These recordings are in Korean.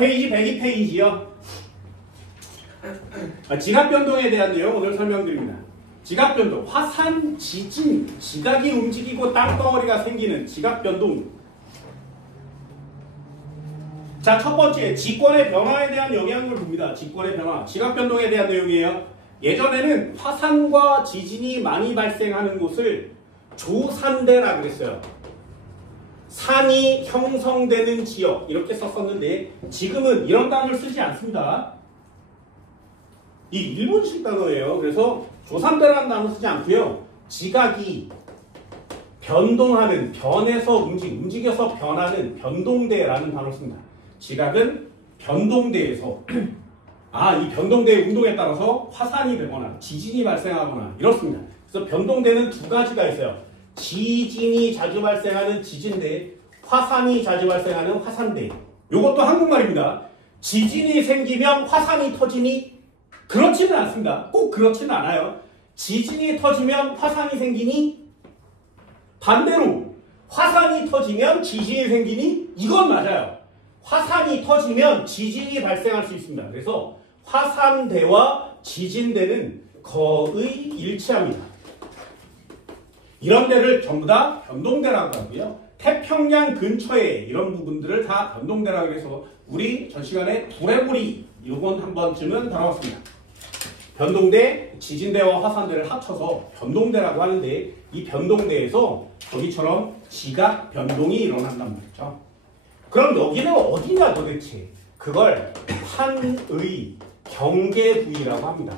페이지 102페이지요. 지각변동에 대한 내용 오늘 설명드립니다. 지각변동, 화산, 지진, 지각이 움직이고 땅덩어리가 생기는 지각변동. 자, 첫 번째, 지권의 변화에 대한 영향을 봅니다. 지권의 변화, 지각변동에 대한 내용이에요. 예전에는 화산과 지진이 많이 발생하는 곳을 조산대라고 그랬어요. 산이 형성되는 지역 이렇게 썼었는데 지금은 이런 단어를 쓰지 않습니다. 이 일본식 단어예요. 그래서 조산대라는 단어 쓰지 않고요. 지각이 변동하는, 변해서 움직여서 변하는 변동대라는 단어를 씁니다. 지각은 변동대에서 이 변동대의 운동에 따라서 화산이 되거나 지진이 발생하거나 이렇습니다. 그래서 변동대는 두 가지가 있어요. 지진이 자주 발생하는 지진대, 화산이 자주 발생하는 화산대. 이것도 한국말입니다. 지진이 생기면 화산이 터지니? 그렇지는 않습니다. 꼭 그렇지는 않아요. 지진이 터지면 화산이 생기니? 반대로 화산이 터지면 지진이 생기니? 이건 맞아요. 화산이 터지면 지진이 발생할 수 있습니다. 그래서 화산대와 지진대는 거의 일치합니다. 이런 데를 전부 다 변동대라고 하고요. 태평양 근처에 이런 부분들을 다 변동대라고 해서 우리 전 시간에 두레고리 이건 한 번쯤은 다뤄봤습니다. 변동대, 지진대와 화산대를 합쳐서 변동대라고 하는데 이 변동대에서 저기처럼 지각 변동이 일어난단 말이죠. 그럼 여기는 어디냐 도대체? 그걸 판의 경계 부위라고 합니다.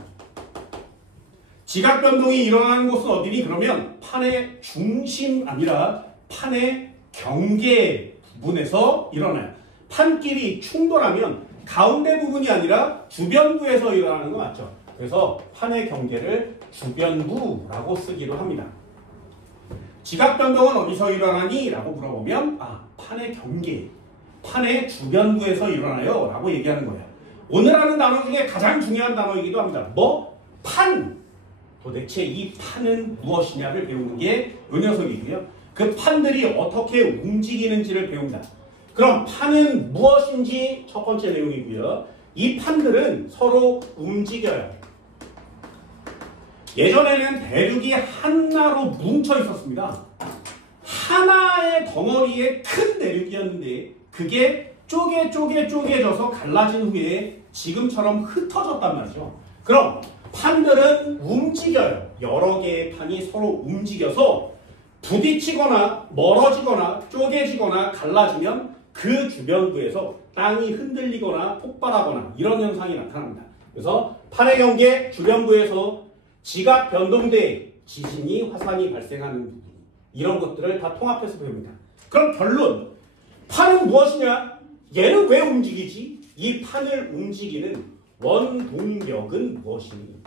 지각 변동이 일어나는 곳은 어디니? 그러면 판의 중심 아니라 판의 경계 부분에서 일어나요. 판끼리 충돌하면 가운데 부분이 아니라 주변부에서 일어나는 거 맞죠? 그래서 판의 경계를 주변부라고 쓰기도 합니다. 지각 변동은 어디서 일어나니? 라고 물어보면 판의 경계, 판의 주변부에서 일어나요 라고 얘기하는 거예요. 오늘 하는 단어 중에 가장 중요한 단어이기도 합니다. 판! 도대체 이 판은 무엇이냐를 배우는 게 이 녀석이고요. 그 판들이 어떻게 움직이는지를 배웁니다. 그럼 판은 무엇인지 첫 번째 내용이고요. 이 판들은 서로 움직여요. 예전에는 대륙이 하나로 뭉쳐 있었습니다. 하나의 덩어리의 큰 대륙이었는데 그게 쪼개져서 갈라진 후에 지금처럼 흩어졌단 말이죠. 그럼 판들은 움직여요. 여러 개의 판이 서로 움직여서 부딪히거나 멀어지거나 쪼개지거나 갈라지면 그 주변부에서 땅이 흔들리거나 폭발하거나 이런 현상이 나타납니다. 그래서 판의 경계 주변부에서 지각 변동대, 지진이 화산이 발생하는 부분 이런 것들을 다 통합해서 배웁니다. 그럼 결론, 판은 무엇이냐? 얘는 왜 움직이지? 이 판을 움직이는 원동력은 무엇이니?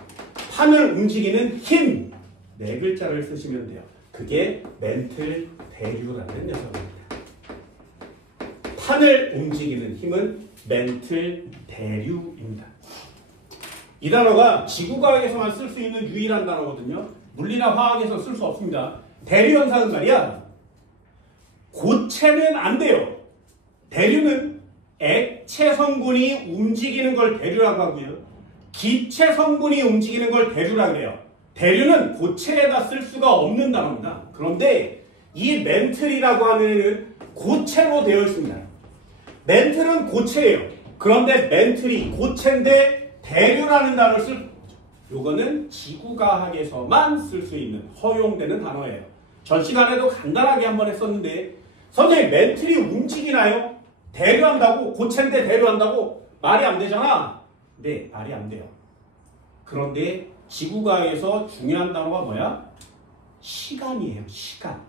판을 움직이는 힘, 네 글자를 쓰시면 돼요. 그게 멘틀 대류라는 녀석입니다. 판을 움직이는 힘은 멘틀 대류입니다. 이 단어가 지구과학에서만 쓸 수 있는 유일한 단어거든요. 물리나 화학에서 쓸 수 없습니다. 대류 현상은 말이야, 고체는 안 돼요. 대류는 액체 성분이 움직이는 걸 대류라고 하고요. 기체 성분이 움직이는 걸 대류라고 해요. 대류는 고체에다 쓸 수가 없는 단어입니다. 그런데 이 멘틀이라고 하는 애는 고체로 되어 있습니다. 멘틀은 고체예요. 그런데 멘틀이 고체인데 대류라는 단어를 쓸 거죠. 요거는 지구과학에서만 쓸 수 있는 허용되는 단어예요. 전 시간에도 간단하게 한번 했었는데 선생님 멘틀이 움직이나요? 대류한다고? 고체인데 대류한다고? 말이 안 되잖아. 네, 말이 안 돼요. 그런데 지구과학에서 중요한 단어가 뭐야? 시간이에요. 시간.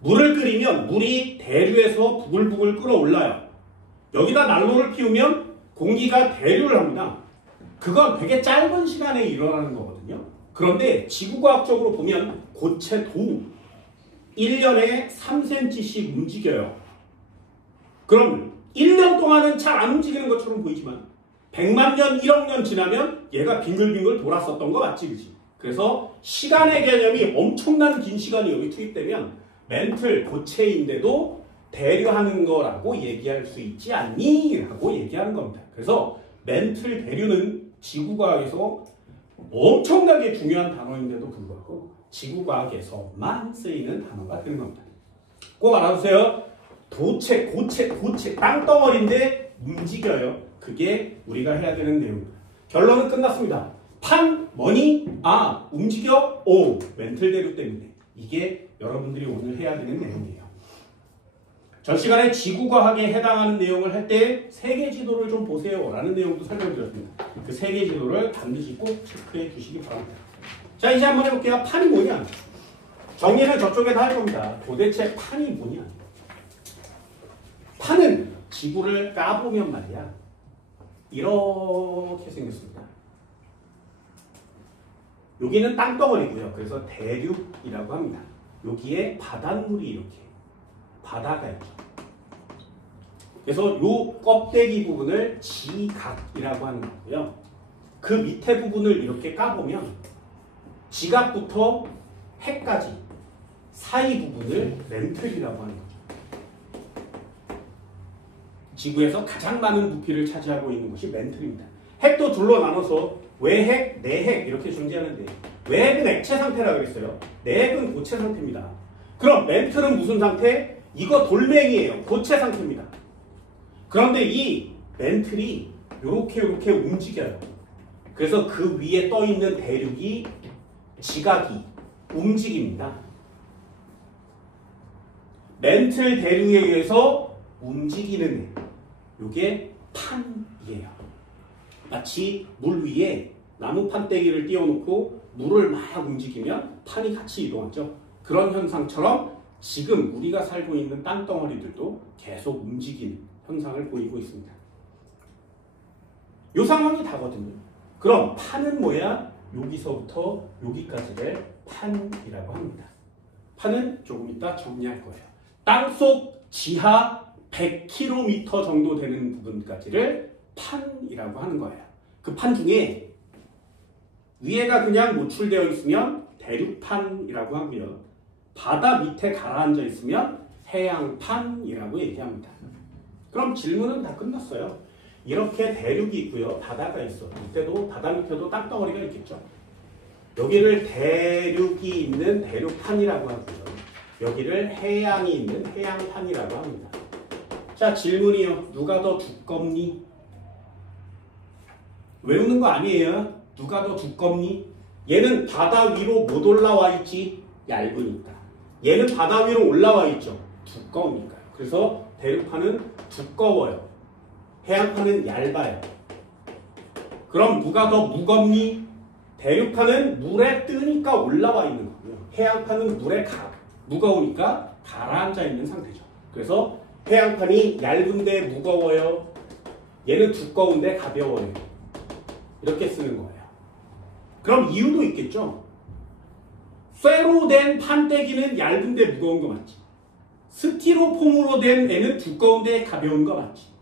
물을 끓이면 물이 대류에서 부글부글 끓어올라요. 여기다 난로를 피우면 공기가 대류를 합니다. 그건 되게 짧은 시간에 일어나는 거거든요. 그런데 지구과학적으로 보면 고체도 1년에 3cm씩 움직여요. 그럼 1년 동안은 잘 안 움직이는 것처럼 보이지만 100만 년, 1억 년 지나면 얘가 빙글빙글 돌았었던 거 맞지, 그치? 그래서 시간의 개념이 엄청난 긴 시간이 여기 투입되면 멘틀 고체인데도 대류하는 거라고 얘기할 수 있지 않니? 라고 얘기하는 겁니다. 그래서 멘틀 대류는 지구과학에서 엄청나게 중요한 단어인데도 불구하고 지구과학에서만 쓰이는 단어가 되는 겁니다. 꼭 알아두세요. 도체, 고체, 땅덩어리인데 움직여요. 그게 우리가 해야 되는 내용입니다. 결론은 끝났습니다. 판, 뭐니? 아, 움직여? 오, 멘틀 대류 때문에. 이게 여러분들이 오늘 해야 되는 내용이에요. 전 시간에 지구과학에 해당하는 내용을 할 때 세계 지도를 좀 보세요 라는 내용도 설명드렸습니다. 그 세계 지도를 반드시 꼭 체크해 주시기 바랍니다. 자, 이제 한번 해볼게요. 판이 뭐냐? 정리는 저쪽에 다 할 겁니다. 도대체 판이 뭐냐? 판은 지구를 까보면 말이야. 이렇게 생겼습니다. 여기는 땅덩어리고요. 그래서 대륙이라고 합니다. 여기에 바닷물이 이렇게 바다가 있죠. 그래서 이 껍데기 부분을 지각이라고 하는 거고요. 그 밑에 부분을 이렇게 까보면 지각부터 해까지 사이 부분을 멘틀이라고 하는 거죠. 지구에서 가장 많은 부피를 차지하고 있는 것이 멘틀입니다. 핵도 둘로 나눠서 외핵, 내핵 이렇게 존재하는데 외핵은 액체 상태라고 그랬어요. 내핵은 고체 상태입니다. 그럼 멘틀은 무슨 상태? 이거 돌멩이에요. 고체 상태입니다. 그런데 이 멘틀이 이렇게 움직여요. 그래서 그 위에 떠 있는 대륙이 지각이 움직입니다. 멘틀 대륙에 의해서 움직이는 이게 판이에요. 마치 물 위에 나무 판때기를 띄워놓고 물을 막 움직이면 판이 같이 이동하죠. 그런 현상처럼 지금 우리가 살고 있는 땅덩어리들도 계속 움직이는 현상을 보이고 있습니다. 이 상황이 다거든요. 그럼 판은 뭐야? 여기서부터 여기까지를 판이라고 합니다. 판은 조금 이따 정리할 거예요. 땅속 지하 100km 정도 되는 부분까지를 판이라고 하는 거예요. 그 판 중에 위에가 그냥 노출되어 있으면 대륙판이라고 하고요. 바다 밑에 가라앉아 있으면 해양판이라고 얘기합니다. 그럼 질문은 다 끝났어요. 이렇게 대륙이 있고요. 바다가 있어. 이때도 바다 밑에도 땅덩어리가 있겠죠. 여기를 대륙이 있는 대륙판이라고 하고요. 여기를 해양이 있는 해양판이라고 합니다. 자, 질문이요. 누가 더 두껍니? 외우는 거 아니에요. 누가 더 두껍니? 얘는 바다 위로 못 올라와 있지. 얇으니까. 얘는 바다 위로 올라와 있죠. 두꺼우니까요. 그래서 대륙판은 두꺼워요. 해양판은 얇아요. 그럼 누가 더 무겁니? 대륙판은 물에 뜨니까 올라와 있는 거고요. 해양판은 물에 무거우니까 가라앉아 있는 상태죠. 그래서 해양판이 얇은데 무거워요. 얘는 두꺼운데 가벼워요. 이렇게 쓰는 거예요. 그럼 이유도 있겠죠. 쇠로 된 판때기는 얇은데 무거운 거 맞지? 스티로폼으로 된 애는 두꺼운데 가벼운 거 맞지?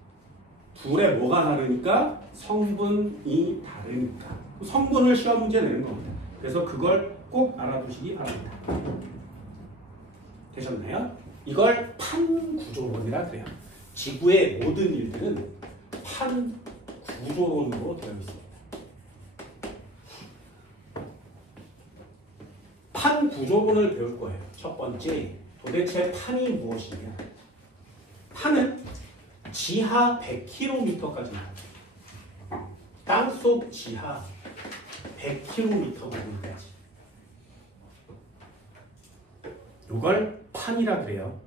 둘의 뭐가 다르니까? 성분이 다르니까. 성분을 시험 문제 내는 겁니다. 그래서 그걸 꼭 알아두시기 바랍니다. 되셨나요? 이걸 판구조론이라 그래요. 지구의 모든 일들은 판구조론으로 되어 있습니다. 판구조론을 배울 거예요. 첫 번째, 도대체 판이 무엇이냐? 판은 지하 100km까지 나가요. 땅속 지하 100km 부분까지. 이걸 판이라 그래요.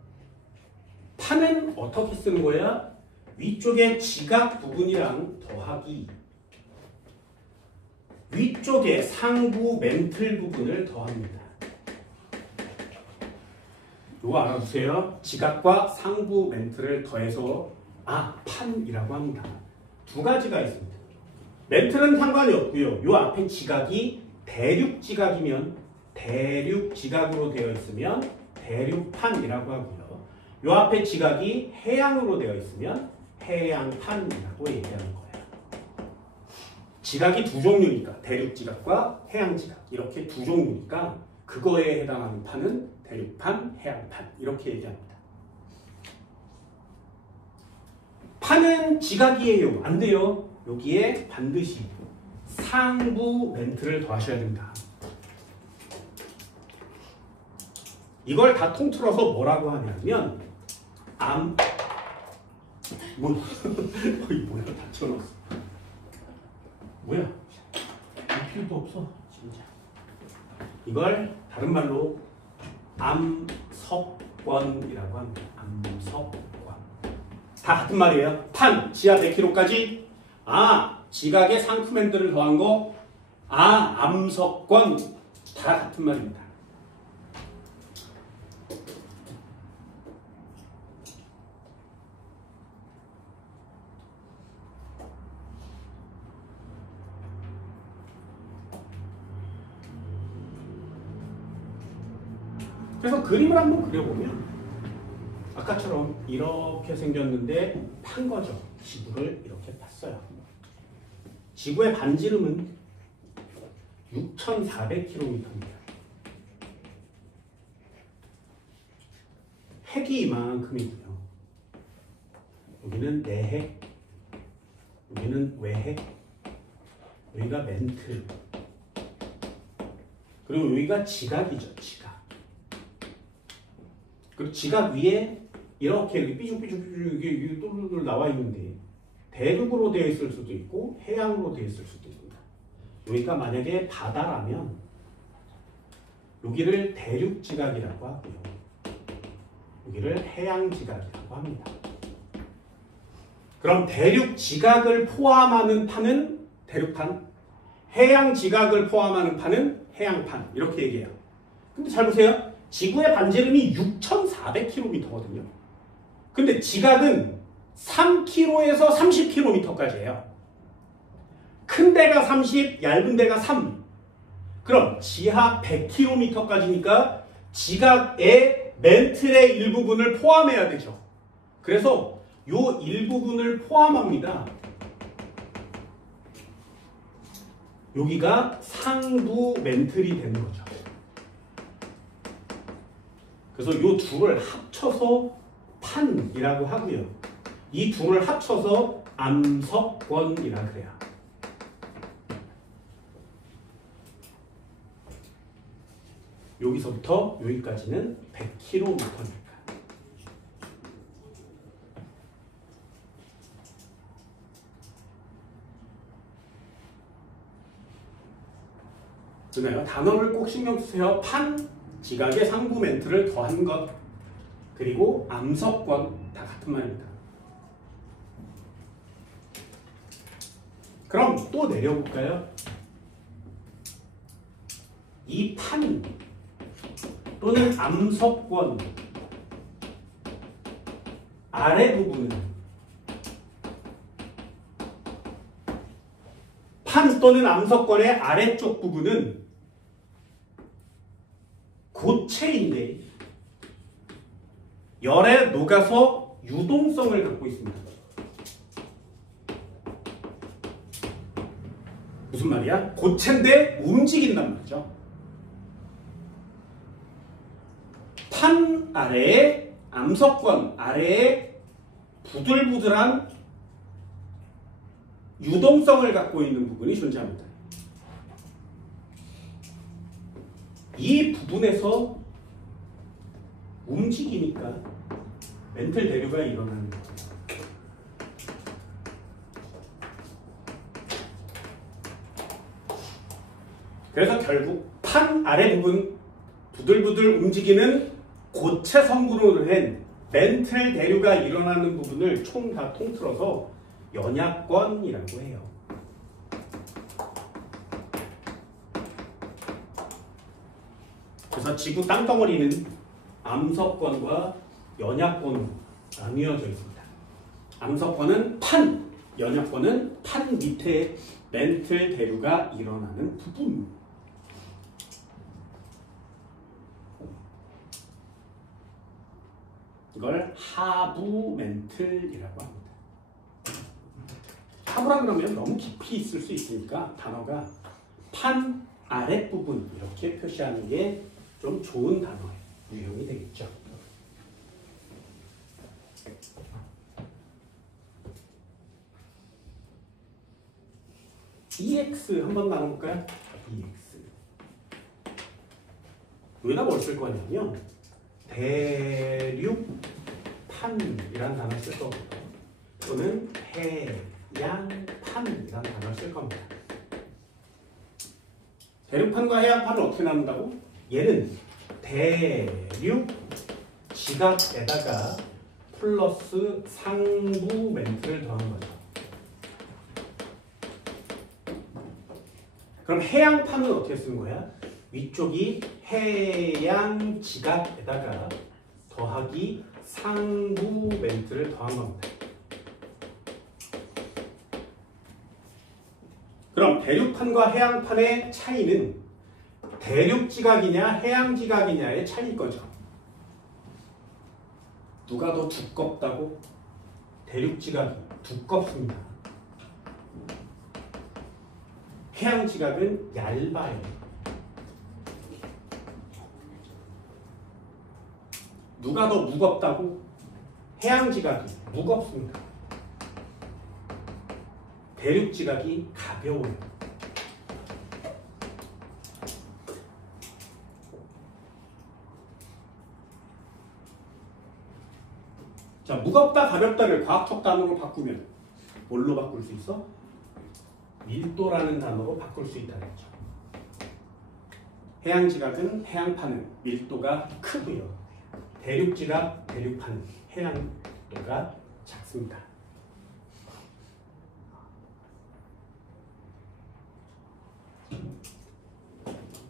판은 어떻게 쓰는 거야? 위쪽에 지각 부분이랑 더하기, 위쪽에 상부 멘틀 부분을 더합니다. 이거 알아두세요. 지각과 상부 멘틀을 더해서 판이라고 합니다. 두 가지가 있습니다. 멘틀은 상관이 없고요. 이 앞에 지각이 대륙 지각이면 대륙 지각으로 되어 있으면 대륙판이라고 하고요. 이 앞에 지각이 해양으로 되어 있으면 해양판이라고 얘기하는 거예요. 지각이 두 종류니까 대륙 지각과 해양 지각 이렇게 두 종류니까 그거에 해당하는 판은 대륙판, 해양판 이렇게 얘기합니다. 판은 지각이에요. 안 돼요. 여기에 반드시 상부 멘트를 더하셔야 됩니다. 이걸 다 통틀어서 뭐라고 하냐면 뭐야 다 쳐넣었어. 뭐야 필요도 없어 진짜. 이걸 다른 말로 암석권이라고 합니다. 암석권. 다 같은 말이에요. 판 지하 100km까지 지각에 상쿠멘트를 더한 거 암석권 다 같은 말입니다. 그래서 그림을 한번 그려보면 아까처럼 이렇게 생겼는데 판 거죠. 지구를 이렇게 팠어요. 지구의 반지름은 6,400km입니다. 핵이 이만큼이고요. 여기는 내핵, 여기는 외핵, 여기가 멘틀, 그리고 여기가 지각이죠. 지각. 그리고 지각 위에 이렇게 삐죽삐죽 이게 똘똘 나와 있는데 대륙으로 되어 있을 수도 있고 해양으로 되어 있을 수도 있습니다. 여기가 만약에 바다라면 여기를 대륙 지각이라고 하고요. 여기를 해양 지각이라고 합니다. 그럼 대륙 지각을 포함하는 판은 대륙판, 해양 지각을 포함하는 판은 해양판 이렇게 얘기해요. 근데 잘 보세요. 지구의 반지름이 6,400km거든요. 근데 지각은 3km에서 30km까지예요. 큰 데가 30, 얇은 데가 3. 그럼 지하 100km까지니까 지각의 멘틀의 일부분을 포함해야 되죠. 그래서 요 일부분을 포함합니다. 여기가 상부 멘틀이 되는 거죠. 그래서 이 둘을 합쳐서 판이라고 하고요. 이 둘을 합쳐서 암석권이라 그래요. 여기서부터 여기까지는 100km니까. 그러나요? 단어를 꼭 신경 쓰세요. 판, 지각의 상부 멘트를 더한 것, 그리고 암석권 다 같은 말입니다. 그럼 또 내려볼까요? 이 판 또는 암석권 아래 부분은 판 또는 암석권의 아래쪽 부분은 고체인데 열에 녹아서 유동성을 갖고 있습니다. 무슨 말이야? 고체인데 움직인단 말이죠. 판 아래에 암석권 아래에 부들부들한 유동성을 갖고 있는 부분이 존재합니다. 이 부분에서 움직이니까 멘틀 대류가 일어나는 거예요. 그래서 결국 판 아래 부분 부들부들 움직이는 고체 성분으로 된 멘틀 대류가 일어나는 부분을 총 다 통틀어서 연약권이라고 해요. 그래서 지구 땅덩어리는 암석권과 연약권으로 나뉘어져 있습니다. 암석권은 판, 연약권은 판 밑에 멘틀 대류가 일어나는 부분. 이걸 하부 멘틀이라고 합니다. 하부라 그러면 너무 깊이 있을 수 있으니까 단어가 판 아랫부분 이렇게 표시하는 게 좀 좋은 단어예요. 유형이 되겠죠. EX 한번 나눠볼까요? EX. 여기다 뭘 쓸 거냐면 대륙판이라는 단어를 쓸 거고요. 또는 해양판이라는 단어를 쓸 겁니다. 대륙판과 해양판을 어떻게 나눈다고? 얘는 대륙 지각에다가 플러스 상부 멘트를 더한 거죠. 그럼 해양판은 어떻게 쓰는 거야? 위쪽이 해양 지각에다가 더하기 상부 멘트를 더한 겁니다. 그럼 대륙판과 해양판의 차이는 대륙 지각이냐 해양 지각이냐의 차이일 거죠. 누가 더 두껍다고? 대륙 지각이 두껍습니다. 해양 지각은 얇아요. 누가 더 무겁다고? 해양 지각이 무겁습니다. 대륙 지각이 가벼워요. 자, 무겁다, 가볍다를 과학적 단어로 바꾸면 뭘로 바꿀 수 있어? 밀도라는 단어로 바꿀 수 있다는 거죠. 해양 지각은 해양판은 밀도가 크고요. 대륙 지각, 대륙판은 해양도가 작습니다.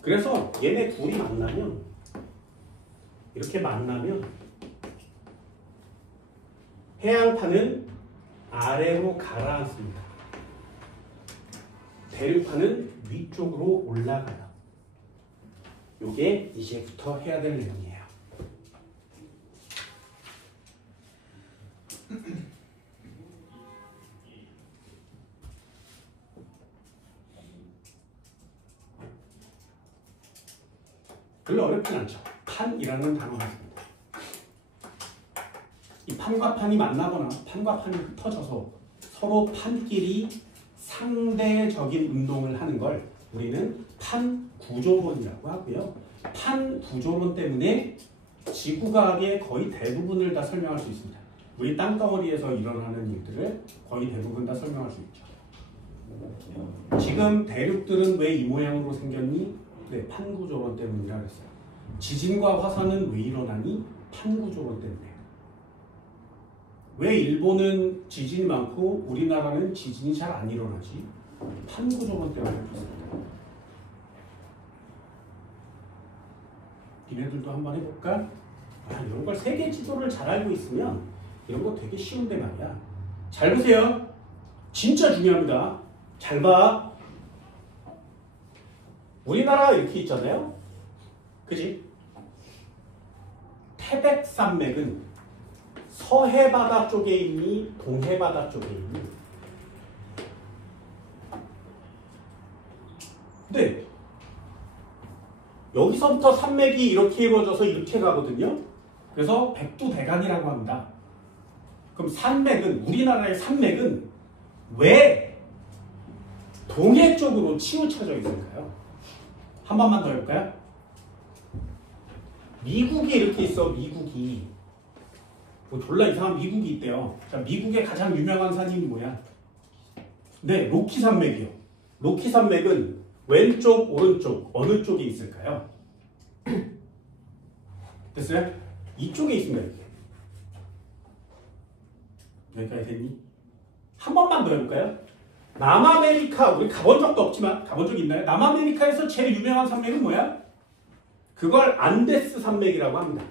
그래서 얘네 둘이 만나면 이렇게 만나면 해양판은 아래로 가라앉습니다. 대륙판은 위쪽으로 올라가요. 이게 이제부터 해야 될 내용이에요. 별로 어렵진 않죠. 판이라는 단어가 있습니다. 이 판과 판이 만나거나 판과 판이 흩어져서 서로 판끼리 상대적인 운동을 하는 걸 우리는 판구조론이라고 하고요. 판구조론 때문에 지구과학의 거의 대부분을 다 설명할 수 있습니다. 우리 땅덩어리에서 일어나는 일들을 거의 대부분 다 설명할 수 있죠. 지금 대륙들은 왜 이 모양으로 생겼니? 네, 판구조론 때문이라 그랬어요. 지진과 화산은 왜 일어나니? 판구조론 때문에. 왜 일본은 지진이 많고 우리나라는 지진이 잘 안 일어나지? 판구조론 때문에 그렇습니다. 니네들도 한번 해볼까? 이런 걸 세계 지도를 잘 알고 있으면 이런 거 되게 쉬운데 말이야. 잘 보세요. 진짜 중요합니다. 잘 봐. 우리나라가 이렇게 있잖아요. 그지? 태백산맥은 서해바다 쪽에 있니? 동해바다 쪽에 있니? 근데 여기서부터 산맥이 이렇게 이루어져서 이렇게 가거든요. 그래서 백두대간이라고 합니다. 그럼 산맥은, 우리나라의 산맥은 왜 동해 쪽으로 치우쳐져 있을까요? 한 번만 더 해볼까요? 미국이 이렇게 있어. 미국이 뭐 졸라 이상한 미국이 있대요. 자, 미국의 가장 유명한 산이 뭐야? 네, 로키 산맥이요. 로키 산맥은 왼쪽, 오른쪽 어느 쪽에 있을까요? 됐어요? 이쪽에 있습니다. 이렇게. 여기까지 됐니? 한 번만 더 해볼까요? 남아메리카, 우리 가본 적도 없지만 가본 적 있나요? 남아메리카에서 제일 유명한 산맥은 뭐야? 그걸 안데스 산맥이라고 합니다.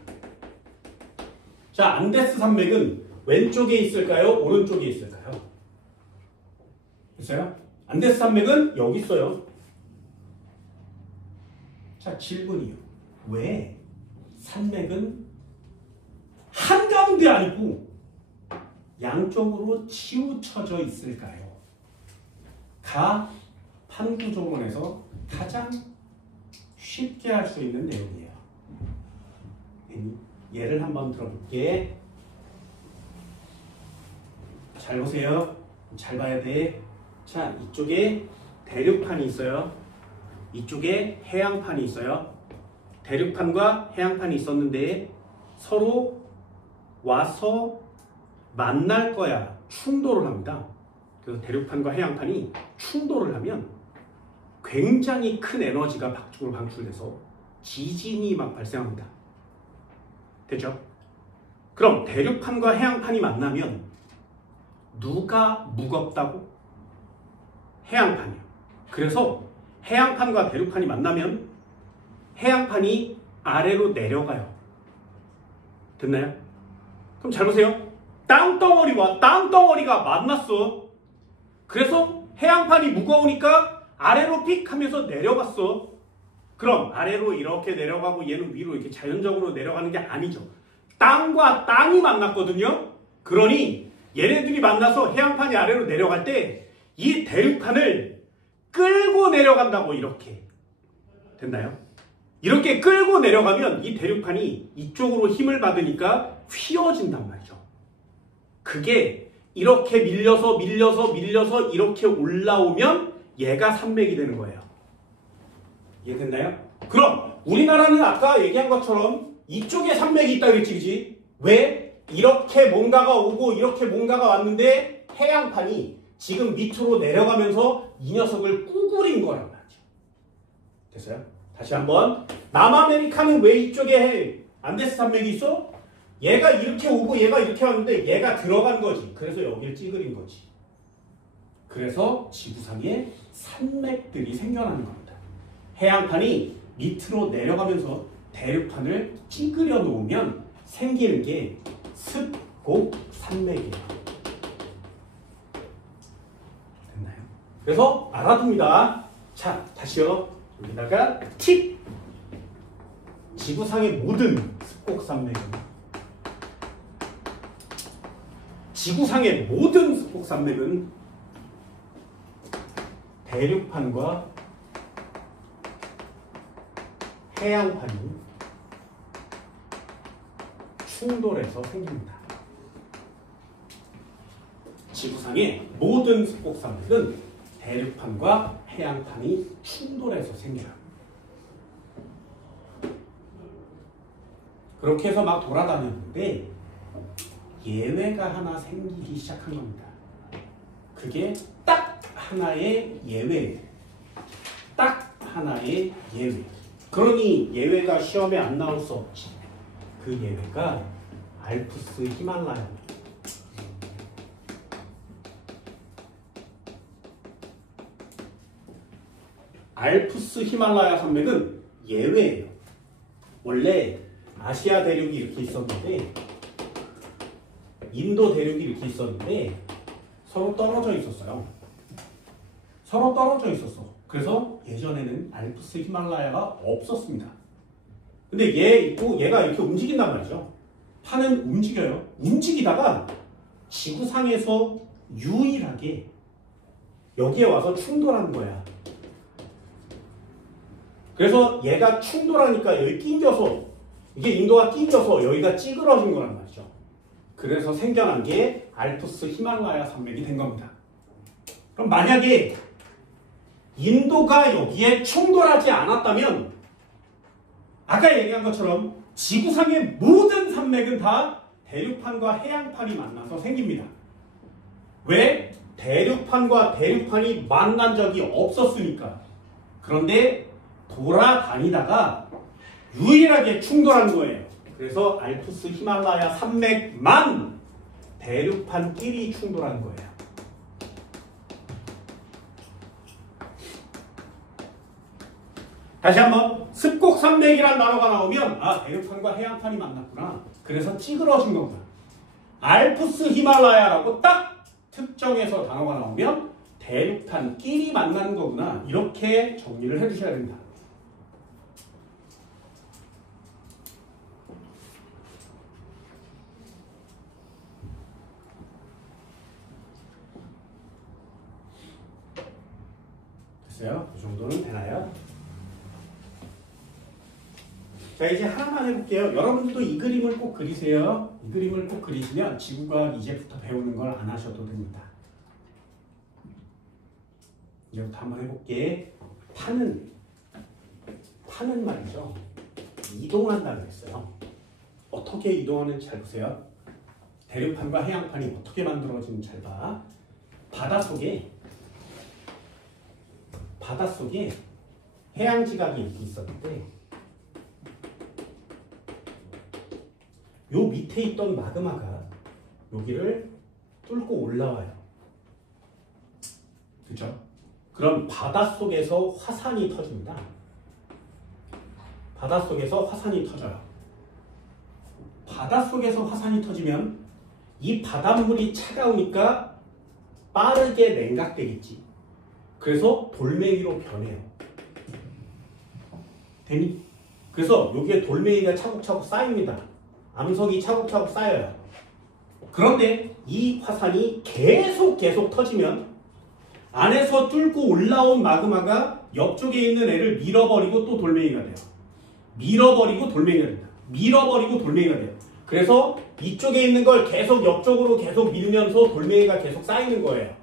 자, 안데스 산맥은 왼쪽에 있을까요? 오른쪽에 있을까요? 됐어요? 안데스 산맥은 여기 있어요. 자, 질문이요. 왜 산맥은 한가운데 아니고 양쪽으로 치우쳐져 있을까요? 가 판구조론에서 가장 쉽게 할 수 있는 내용이에요. 예를 한번 들어볼게. 잘 보세요. 잘 봐야 돼. 자, 이쪽에 대륙판이 있어요. 이쪽에 해양판이 있어요. 대륙판과 해양판이 있었는데 서로 와서 만날 거야. 충돌을 합니다. 그래서 대륙판과 해양판이 충돌을 하면 굉장히 큰 에너지가 밖으로 방출돼서 지진이 막 발생합니다. 됐죠? 그럼 대륙판과 해양판이 만나면 누가 무겁다고? 해양판이요. 그래서 해양판과 대륙판이 만나면 해양판이 아래로 내려가요. 됐나요? 그럼 잘 보세요. 땅덩어리와 땅덩어리가 만났어. 그래서 해양판이 무거우니까 아래로 픽 하면서 내려갔어. 그럼 아래로 이렇게 내려가고 얘는 위로 이렇게 자연적으로 내려가는 게 아니죠. 땅과 땅이 만났거든요. 그러니 얘네들이 만나서 해양판이 아래로 내려갈 때 이 대륙판을 끌고 내려간다고. 이렇게 됐나요? 이렇게 끌고 내려가면 이 대륙판이 이쪽으로 힘을 받으니까 휘어진단 말이죠. 그게 이렇게 밀려서 이렇게 올라오면 얘가 산맥이 되는 거예요. 이해됐나요? 그럼 우리나라는 아까 얘기한 것처럼 이쪽에 산맥이 있다 그랬지, 그지? 왜? 이렇게 뭔가가 오고 이렇게 뭔가가 왔는데 해양판이 지금 밑으로 내려가면서 이 녀석을 구부린 거란 말이죠. 됐어요? 다시 한번. 남아메리카는 왜 이쪽에 안데스 산맥이 있어? 얘가 이렇게 오고 얘가 이렇게 왔는데 얘가 들어간 거지. 그래서 여기를 찌그린 거지. 그래서 지구상에 산맥들이 생겨나는 겁니다. 해양판이 밑으로 내려가면서 대륙판을 찌그려 놓으면 생기는 게 습곡 산맥이에요. 됐나요? 그래서 알아둡니다. 자, 다시요. 여기다가 팁! 지구상의 모든 습곡 산맥은 지구상의 모든 습곡 산맥은 대륙판과 해양판이 충돌해서 생깁니다. 지구상의 모든 습곡 산맥은 대륙판과 해양판이 충돌해서 생겨요. 그렇게 해서 막 돌아다녔는데 예외가 하나 생기기 시작한 겁니다. 그게 딱 하나의 예외예요. 딱 하나의 예외. 그러니 예외가 시험에 안 나올 수 없지. 그 예외가 알프스 히말라야입니다. 알프스 히말라야 산맥은 예외예요. 원래 아시아 대륙이 이렇게 있었는데 인도 대륙이 이렇게 있었는데 서로 떨어져 있었어요. 서로 떨어져 있었어. 그래서 예전에는 알프스 히말라야가 없었습니다. 근데 얘 있고 얘가 이렇게 움직인단 말이죠. 판은 움직여요. 움직이다가 지구상에서 유일하게 여기에 와서 충돌하는 거야. 그래서 얘가 충돌하니까 여기 낑겨서 이게 인도가 낑겨서 여기가 찌그러진 거란 말이죠. 그래서 생겨난 게 알프스 히말라야 산맥이 된 겁니다. 그럼 만약에 인도가 여기에 충돌하지 않았다면 아까 얘기한 것처럼 지구상의 모든 산맥은 다 대륙판과 해양판이 만나서 생깁니다. 왜? 대륙판과 대륙판이 만난 적이 없었으니까. 그런데 돌아다니다가 유일하게 충돌한 거예요. 그래서 알프스 히말라야 산맥만 대륙판끼리 충돌한 거예요. 다시 한번 습곡 산맥이란 단어가 나오면 아, 대륙판과 해양판이 만났구나. 그래서 찌그러진 거구나. 알프스 히말라야라고 딱 특정해서 단어가 나오면 대륙판끼리 만나는 거구나. 이렇게 정리를 해주셔야 됩니다. 됐어요? 이 정도는 되나요? 자, 이제 하나만 해볼게요. 여러분들도 이 그림을 꼭 그리세요. 이 그림을 꼭 그리시면 지구과학 이제부터 배우는 걸 안 하셔도 됩니다. 이제부터 한번 해볼게. 판은 말이죠. 이동한다 그랬어요. 어떻게 이동하는지 잘 보세요. 대륙판과 해양판이 어떻게 만들어지는지 잘 봐. 바닷속에 해양지각이 이렇게 있었는데 요 밑에 있던 마그마가 여기를 뚫고 올라와요. 그죠? 그럼 바닷속에서 화산이 터집니다. 바닷속에서 화산이 터져요. 바닷속에서 화산이 터지면 이 바닷물이 차가우니까 빠르게 냉각되겠지. 그래서 돌멩이로 변해요. 되니? 그래서 여기에 돌멩이가 차곡차곡 쌓입니다. 암석이 차곡차곡 쌓여요. 그런데 이 화산이 계속 터지면 안에서 뚫고 올라온 마그마가 옆쪽에 있는 애를 밀어버리고 또 돌멩이가 돼요. 밀어버리고 돌멩이가 된다. 밀어버리고 돌멩이가 돼요. 그래서 이쪽에 있는 걸 계속 옆쪽으로 계속 밀면서 돌멩이가 계속 쌓이는 거예요.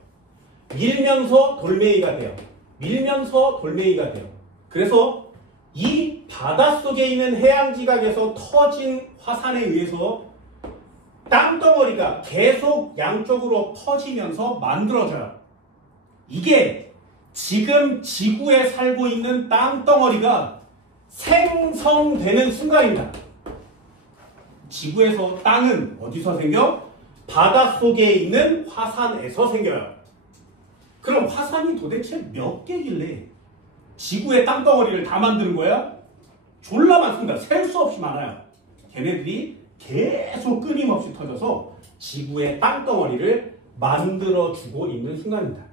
밀면서 돌멩이가 돼요. 밀면서 돌멩이가 돼요. 그래서 이 바닷속에 있는 해양지각에서 터진 화산에 의해서 땅덩어리가 계속 양쪽으로 퍼지면서 만들어져요. 이게 지금 지구에 살고 있는 땅덩어리가 생성되는 순간입니다. 지구에서 땅은 어디서 생겨? 바닷속에 있는 화산에서 생겨요. 그럼 화산이 도대체 몇 개길래 지구의 땅덩어리를 다 만드는 거야? 졸라 많습니다. 셀 수 없이 많아요. 걔네들이 계속 끊임없이 터져서 지구의 땅덩어리를 만들어주고 있는 순간입니다.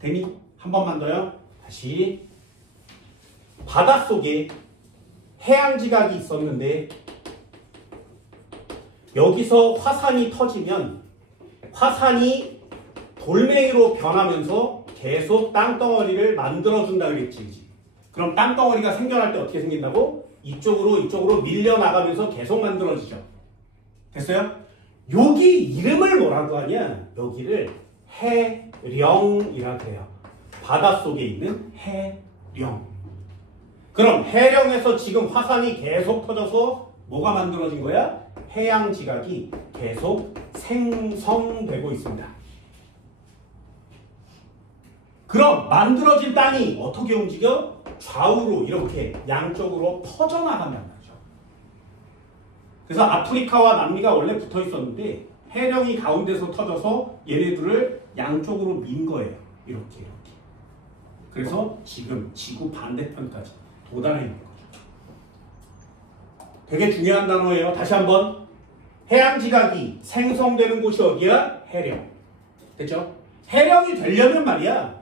되니? 한 번만 더요. 다시. 바닷속에 해양지각이 있었는데 여기서 화산이 터지면 화산이 돌멩이로 변하면서 계속 땅덩어리를 만들어준다 그랬지. 그럼 땅덩어리가 생겨날 때 어떻게 생긴다고? 이쪽으로 밀려나가면서 계속 만들어지죠. 됐어요? 여기 이름을 뭐라고 하냐? 여기를 해령이라고 해요. 바닷속에 있는 해령. 그럼 해령에서 지금 화산이 계속 터져서 뭐가 만들어진 거야? 해양지각이 계속 생성되고 있습니다. 그럼 만들어진 땅이 어떻게 움직여? 좌우로 이렇게 양쪽으로 퍼져나간단 말이죠. 그래서 아프리카와 남미가 원래 붙어 있었는데 해령이 가운데서 터져서 얘네들을 양쪽으로 민 거예요. 이렇게. 그래서 지금 지구 반대편까지 도달해 있는 거죠. 되게 중요한 단어예요. 다시 한번. 해양지각이 생성되는 곳이 어디야? 해령. 됐죠? 해령이 되려면 말이야.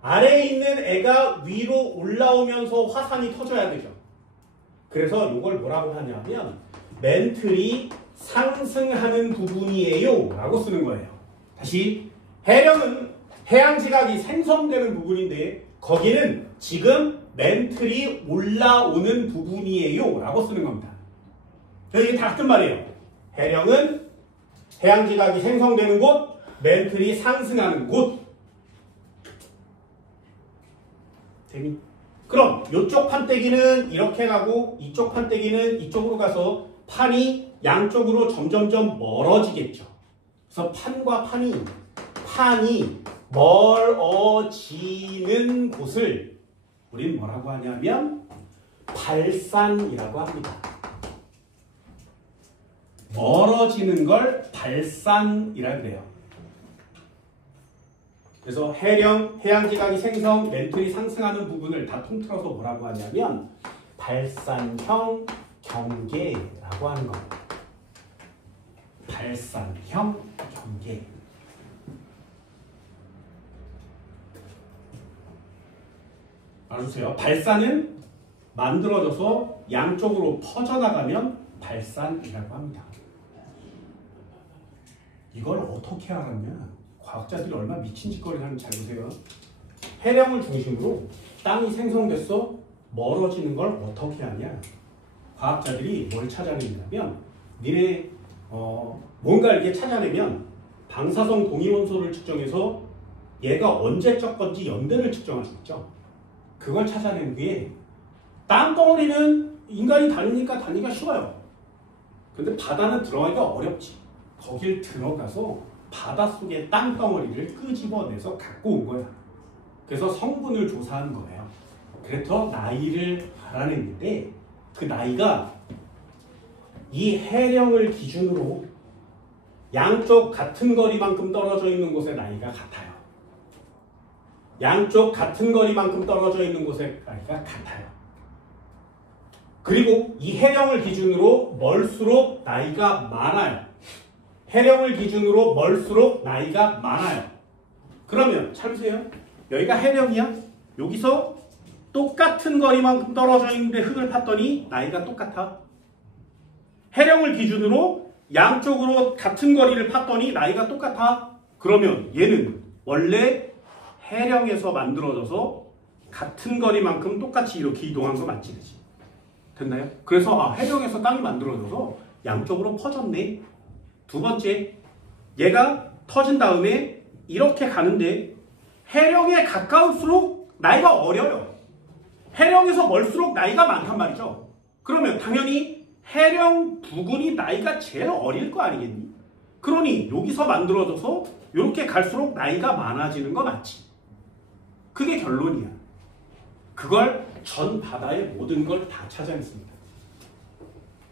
아래에 있는 애가 위로 올라오면서 화산이 터져야 되죠. 그래서 이걸 뭐라고 하냐면 멘틀이 상승하는 부분이에요 라고 쓰는 거예요. 다시. 해령은 해양지각이 생성되는 부분인데 거기는 지금 멘틀이 올라오는 부분이에요 라고 쓰는 겁니다. 이게 다 같은 말이에요. 해령은 해양지각이 생성되는 곳, 멘틀이 상승하는 곳. 그럼 이쪽 판때기는 이렇게 가고 이쪽 판때기는 이쪽으로 가서 판이 양쪽으로 점점점 멀어지겠죠. 그래서 판과 판이 멀어지는 곳을 우리는 뭐라고 하냐면 발산이라고 합니다. 멀어지는 걸 발산이라고 그래요. 그래서 해양지각이 생성, 멘틀이 상승하는 부분을 다 통틀어서 뭐라고 하냐면 발산형 경계라고 하는 겁니다. 발산형 경계. 알아주세요. 발산은 만들어져서 양쪽으로 퍼져나가면 발산이라고 합니다. 이걸 어떻게 알았냐? 과학자들이 얼마나 미친 짓거리를 하는지 잘 보세요. 해령을 중심으로 땅이 생성됐어. 멀어지는 걸 어떻게 하냐? 과학자들이 뭘 찾아내냐면 니네 뭔가 이렇게 찾아내면 방사성 동위원소를 측정해서 얘가 언제적 건지 연대를 측정할 수 있죠. 그걸 찾아낸 게 땅덩어리는 인간이 다니니까 다니기가 쉬워요. 근데 바다는 들어가기가 어렵지. 거길 들어가서 바닷속의 땅덩어리를 끄집어내서 갖고 온 거야. 그래서 성분을 조사한 거예요. 그래서 나이를 알아냈는데 그 나이가 이 해령을 기준으로 양쪽 같은 거리만큼 떨어져 있는 곳의 나이가 같아요. 양쪽 같은 거리만큼 떨어져 있는 곳의 나이가 같아요. 그리고 이 해령을 기준으로 멀수록 나이가 많아요. 해령을 기준으로 멀수록 나이가 많아요. 그러면 잘 보세요. 여기가 해령이야. 여기서 똑같은 거리만큼 떨어져 있는데 흙을 팠더니 나이가 똑같아. 해령을 기준으로 양쪽으로 같은 거리를 팠더니 나이가 똑같아. 그러면 얘는 원래 해령에서 만들어져서 같은 거리만큼 똑같이 이렇게 이동한 거 맞지? 그치? 됐나요? 그래서 해령에서 땅이 만들어져서 양쪽으로 퍼졌네. 두 번째, 얘가 터진 다음에 이렇게 가는데 해령에 가까울수록 나이가 어려요. 해령에서 멀수록 나이가 많단 말이죠. 그러면 당연히 해령 부근이 나이가 제일 어릴 거 아니겠니? 그러니 여기서 만들어져서 이렇게 갈수록 나이가 많아지는 거 맞지? 그게 결론이야. 그걸 전 바다의 모든 걸 다 찾아냈습니다.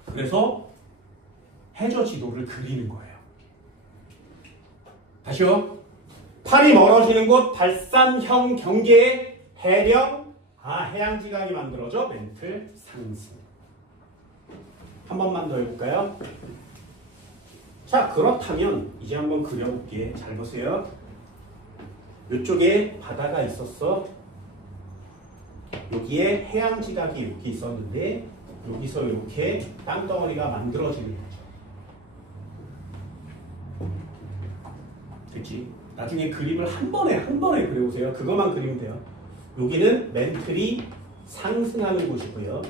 그래서 해저 지도를 그리는 거예요. 다시요. 팔이 멀어지는 곳 발산형 경계의 해령, 해양지각이 만들어져 멘틀 상승. 한 번만 더 해볼까요? 자, 그렇다면 이제 한번 그려볼게. 잘 보세요. 이쪽에 바다가 있었어. 여기에 해양지각이 이렇게 있었는데 여기서 이렇게 땅덩어리가 만들어지는 거죠. 됐지? 나중에 그림을 한 번에 그려보세요. 그것만 그리면 돼요. 여기는 멘틀이 상승하는 곳이고요.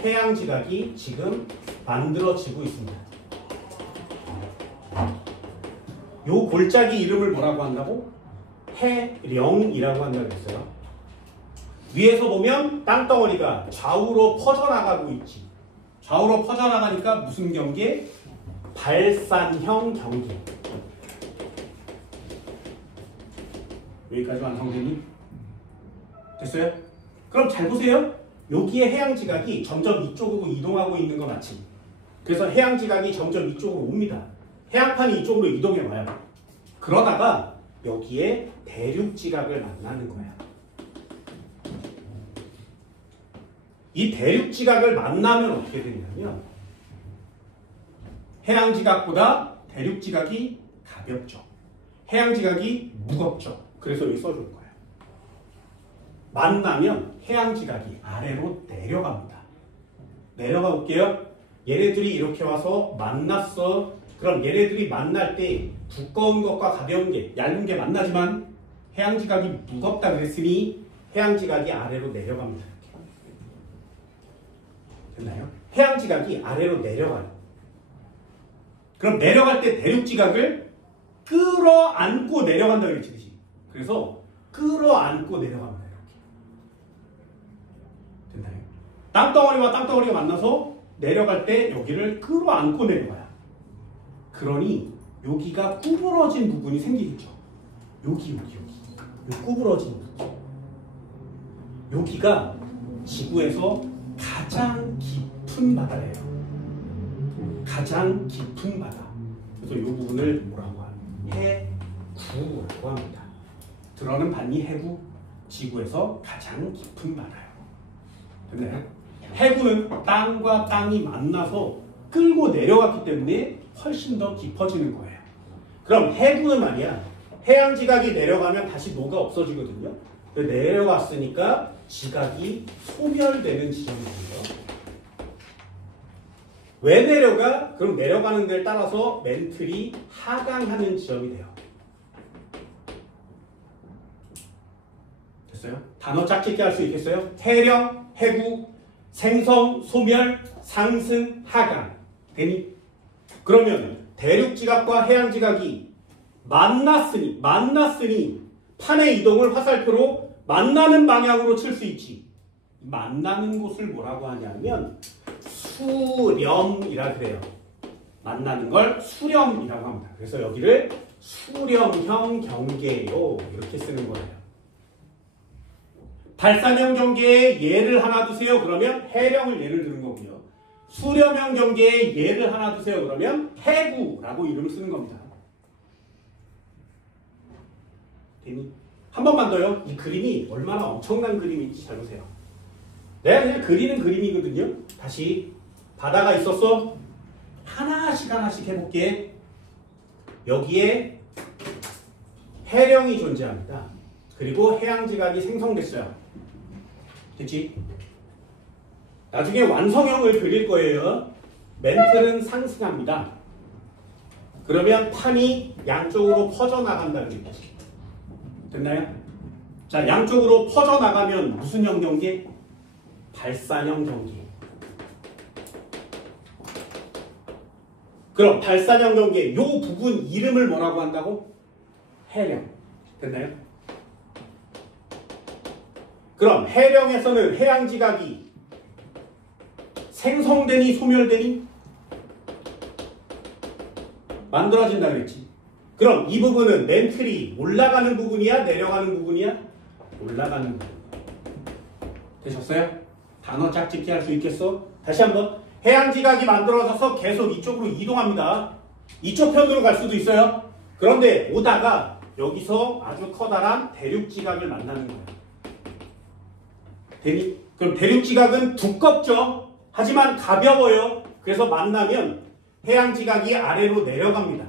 해양지각이 지금 만들어지고 있습니다. 요 골짜기 이름을 뭐라고 한다고? 해령이라고 한다고 했어요. 위에서 보면 땅덩어리가 좌우로 퍼져나가고 있지. 좌우로 퍼져나가니까 무슨 경계? 발산형 경계. 여기까지 완성되니? 됐어요? 그럼 잘 보세요. 여기에 해양지각이 점점 이쪽으로 이동하고 있는 거 맞지? 그래서 해양지각이 점점 이쪽으로 옵니다. 해양판이 이쪽으로 이동해 와요. 그러다가 여기에 대륙지각을 만나는 거야. 이 대륙지각을 만나면 어떻게 되냐면 해양지각보다 대륙지각이 가볍죠. 해양지각이 무겁죠. 그래서 여기 써줄 거예요. 만나면 해양지각이 아래로 내려갑니다. 내려가 볼게요. 얘네들이 이렇게 와서 만났어. 그럼 얘네들이 만날 때 두꺼운 것과 가벼운 게, 얇은 게 만나지만 해양지각이 무겁다 그랬으니 해양지각이 아래로 내려갑니다. 됐나요? 해양지각이 아래로 내려가요. 그럼 내려갈 때 대륙지각을 끌어안고 내려간다 그랬지, 그치? 그래서 끌어안고 내려갑니다. 이렇게. 됐나요? 땅덩어리와 땅덩어리가 만나서 내려갈 때 여기를 끌어안고 내려가요. 그러니 여기가 구부러진 부분이 생기겠죠. 여기. 요 구부러진 부분. 여기가 지구에서 가장 깊은 바다예요. 가장 깊은 바다. 그래서 이 부분을 뭐라고 하냐? 해구라고 합니다. 들어는 봤니? 해구. 지구에서 가장 깊은 바다예요. 됐나요? 해구는 땅과 땅이 만나서 끌고 내려갔기 때문에 훨씬 더 깊어지는 거예요. 그럼 해구는 말이야. 해양지각이 내려가면 다시 노가 없어지거든요. 내려왔으니까 지각이 소멸되는 지점이에요. 왜 내려가? 그럼 내려가는 데를 따라서 멘틀이 하강하는 지점이 돼요. 됐어요? 단어 짝짓기 할 수 있겠어요? 해령, 해구, 생성, 소멸, 상승, 하강. 되니? 그러면 대륙지각과 해양지각이 만났으니 판의 이동을 화살표로 만나는 방향으로 칠 수 있지. 만나는 곳을 뭐라고 하냐면 수렴이라 그래요. 만나는 걸 수렴이라고 합니다. 그래서 여기를 수렴형 경계요 이렇게 쓰는 거예요. 발산형 경계에 예를 하나 두세요. 그러면 해령을 예를 드는 거고요. 수렴형 경계에 예를 하나 두세요. 그러면 해구라고 이름을 쓰는 겁니다. 되니? 한 번만 더요. 이 그림이 얼마나 엄청난 그림인지 잘 보세요. 내가 그냥 그리는 그림이거든요. 다시 바다가 있었어. 하나씩 해볼게. 여기에 해령이 존재합니다. 그리고 해양지각이 생성됐어요. 됐지? 나중에 완성형을 그릴 거예요. 멘틀은 상승합니다. 그러면 판이 양쪽으로 퍼져나간다는 거지. 됐나요? 자, 양쪽으로 퍼져나가면 무슨 형 경계? 발산형 경계. 그럼 발산형 경계 요 부분 이름을 뭐라고 한다고? 해령. 됐나요? 그럼 해령에서는 해양지각이 생성되니 소멸되니? 만들어진다 그랬지. 그럼 이 부분은 멘틀이 올라가는 부분이야? 내려가는 부분이야? 올라가는 부분. 되셨어요? 단어 짝짓기 할 수 있겠어? 다시 한번. 해양지각이 만들어져서 계속 이쪽으로 이동합니다. 이쪽 편으로 갈 수도 있어요. 그런데 오다가 여기서 아주 커다란 대륙지각을 만나는 거예요. 되니? 그럼 대륙지각은 두껍죠? 하지만 가벼워요. 그래서 만나면 해양지각이 아래로 내려갑니다.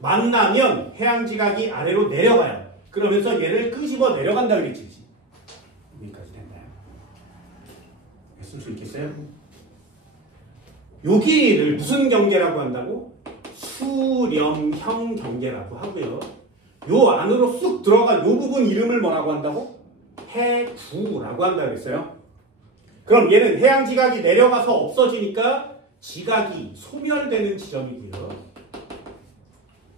만나면 해양지각이 아래로 내려가요. 그러면서 얘를 끄집어 내려간다 그랬지. 여기까지 됐나요? 쓸 수 있겠어요? 여기를 무슨 경계라고 한다고? 수렴형 경계라고 하고요. 요 안으로 쑥 들어간 요 부분 이름을 뭐라고 한다고? 해구라고 한다 그랬어요. 그럼 얘는 해양지각이 내려가서 없어지니까 지각이 소멸되는 지점이고요.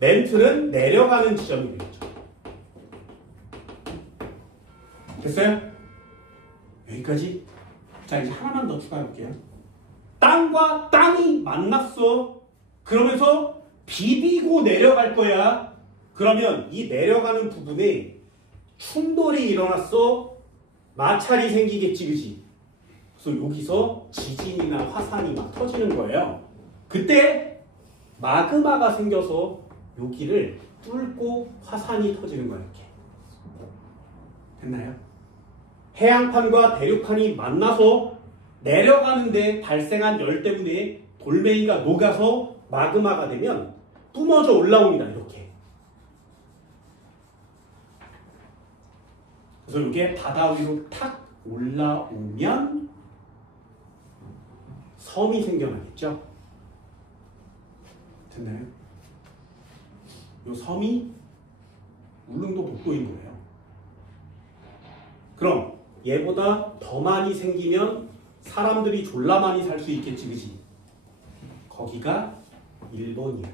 멘틀은 내려가는 지점이 되겠죠. 됐어요? 여기까지? 자, 이제 하나만 더 추가해 볼게요. 땅과 땅이 만났어. 그러면서 비비고 내려갈 거야. 그러면 이 내려가는 부분에 충돌이 일어났어. 마찰이 생기겠지, 그지? 그래서 여기서 지진이나 화산이 막 터지는 거예요. 그때 마그마가 생겨서 여기를 뚫고 화산이 터지는 거예요. 이렇게. 됐나요? 해양판과 대륙판이 만나서 내려가는데 발생한 열 때문에 돌멩이가 녹아서 마그마가 되면 뿜어져 올라옵니다. 이렇게. 그래서 이게 바다 위로 탁 올라오면 섬이 생겨나겠죠. 됐나요? 이 섬이 울릉도 복도인 거예요. 그럼 얘보다 더 많이 생기면 사람들이 졸라 많이 살 수 있겠지, 그지? 거기가 일본이야.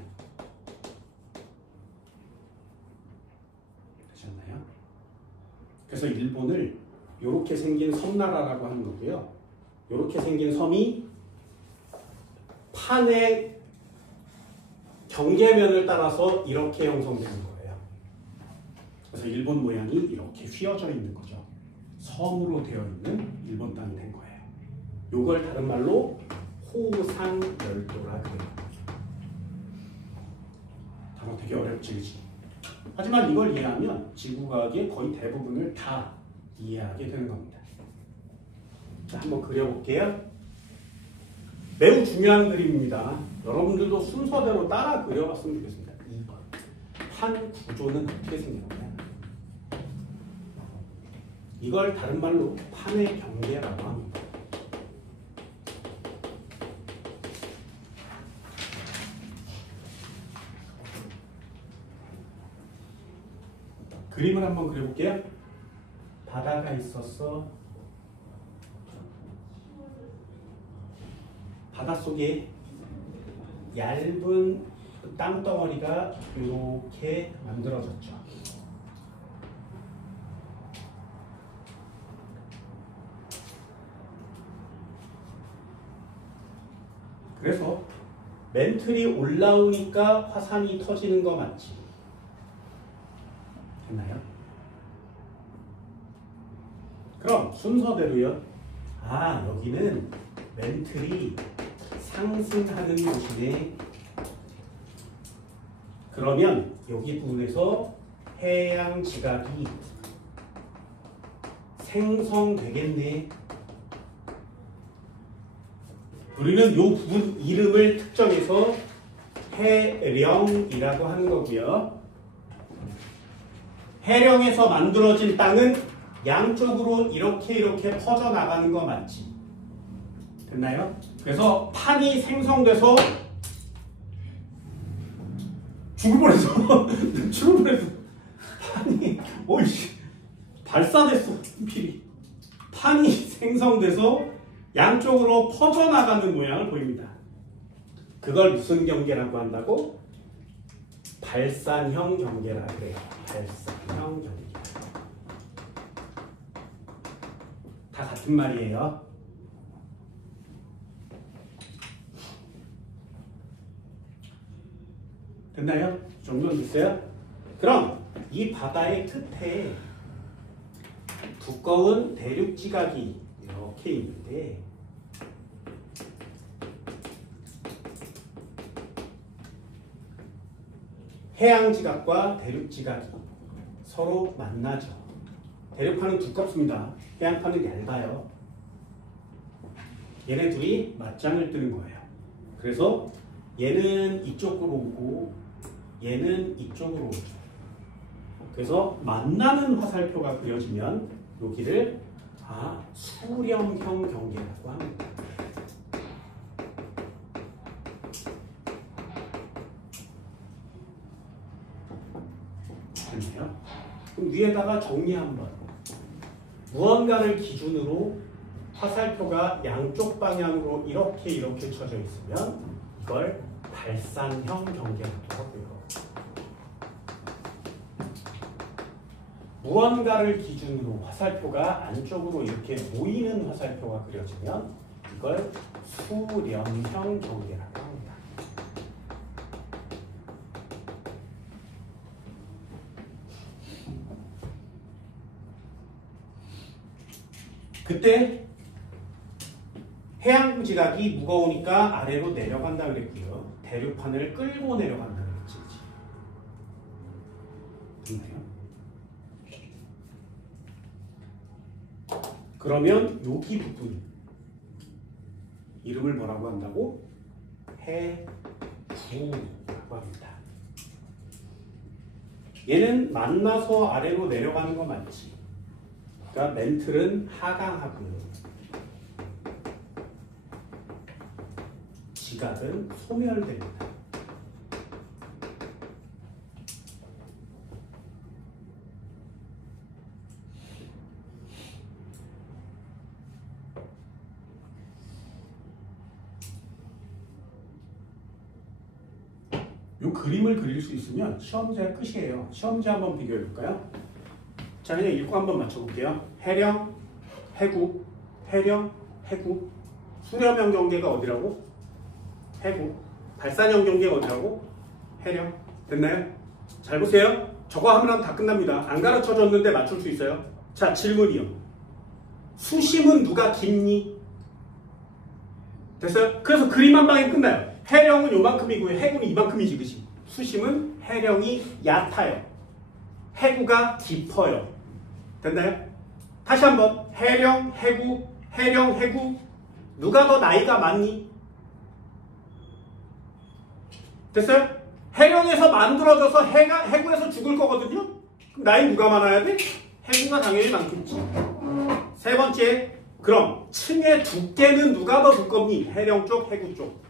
되셨나요? 그래서 일본을 이렇게 생긴 섬나라라고 하는 거고요. 이렇게 생긴 섬이 판의 경계면을 따라서 이렇게 형성되는 거예요. 그래서 일본 모양이 이렇게 휘어져 있는 거죠. 섬으로 되어 있는 일본 땅이 된 거예요. 요걸 다른 말로 호상열도라 그래요. 단어 되게 어렵지, 그치? 하지만 이걸 이해하면 지구과학의 거의 대부분을 다 이해하게 되는 겁니다. 자, 한번 그려볼게요. 매우 중요한 그림입니다. 여러분들도 순서대로 따라 그려봤으면 좋겠습니다. 2번. 판 구조는 어떻게 생겼냐? 이걸 다른 말로 판의 경계라고 합니다. 그림을 한번 그려볼게요. 바다가 있었어. 바닷속에 얇은 땅덩어리가 이렇게 만들어졌죠. 그래서 멘틀이 올라오니까 화산이 터지는 거 맞지? 됐나요? 그럼 순서대로요. 아, 여기는 멘틀이 상승하는 곳이네. 그러면 여기 부분에서 해양 지각이 생성되겠네. 우리는 이 부분 이름을 특정해서 해령이라고 하는 거고요. 해령에서 만들어진 땅은 양쪽으로 이렇게 퍼져나가는 거 맞지? 됐나요? 그래서 판이 생성돼서 죽을 뻔했어. 죽을 뻔했어. 판이 어이씨 발사됐어. 필이. 판이 생성돼서 양쪽으로 퍼져나가는 모양을 보입니다. 그걸 무슨 경계라고 한다고? 발산형 경계라 그래요. 발산형 경계. 다 같은 말이에요. 됐나요? 정도는 됐어요? 그럼 이 바다의 끝에 두꺼운 대륙 지각이 이렇게 있는데 해양 지각과 대륙 지각이 서로 만나죠. 대륙판은 두껍습니다. 해양판은 얇아요. 얘네 둘이 맞짱을 뜨는 거예요. 그래서 얘는 이쪽으로 오고 얘는 이쪽으로 오죠. 그래서 만나는 화살표가 그려지면 여기를 수렴형 경계라고 합니다. 됐나요? 그럼 위에다가 정리 한번. 무언가를 기준으로 화살표가 양쪽 방향으로 이렇게 쳐져 있으면 이걸 발산형 경계라고 하고요. 무언가를 기준으로 화살표가 안쪽으로 이렇게 모이는 화살표가 그려지면 이걸 수렴형 경계라고 합니다. 그때 해양 지각이 무거우니까 아래로 내려간다 그랬고요. 대륙판을 끌고 내려간다 그랬지. 됐나요? 그러면 여기 부분 이름을 뭐라고 한다고? 해구라고 합니다. 얘는 만나서 아래로 내려가는 거 맞지? 그러니까 멘틀은 하강하고요. 지각은 소멸됩니다. 이 그림을 그릴 수 있으면 시험제 끝이에요. 시험제 한번 비교해 볼까요? 자, 그냥 읽고 한번 맞춰볼게요. 해령, 해구, 해령, 해구. 수렴형 경계가 어디라고? 해구. 발산형 경계가 어디라고? 해령. 됐나요? 잘 보세요. 저거 하면 다 끝납니다. 안 가르쳐줬는데 맞출 수 있어요. 자, 질문이요. 수심은 누가 깊니? 됐어요? 그래서 그림 한 방에 끝나요. 해령은 요만큼이고요. 해구는 이만큼이지, 그치? 수심은 해령이 얕아요. 해구가 깊어요. 됐나요? 다시 한번. 해령, 해구, 해령, 해구. 누가 더 나이가 많니? 됐어요? 해령에서 만들어져서 해구에서 죽을 거거든요? 그럼 나이 누가 많아야 돼? 해구가 당연히 많겠지. 세 번째. 그럼 층의 두께는 누가 더 두껍니? 해령 쪽, 해구 쪽.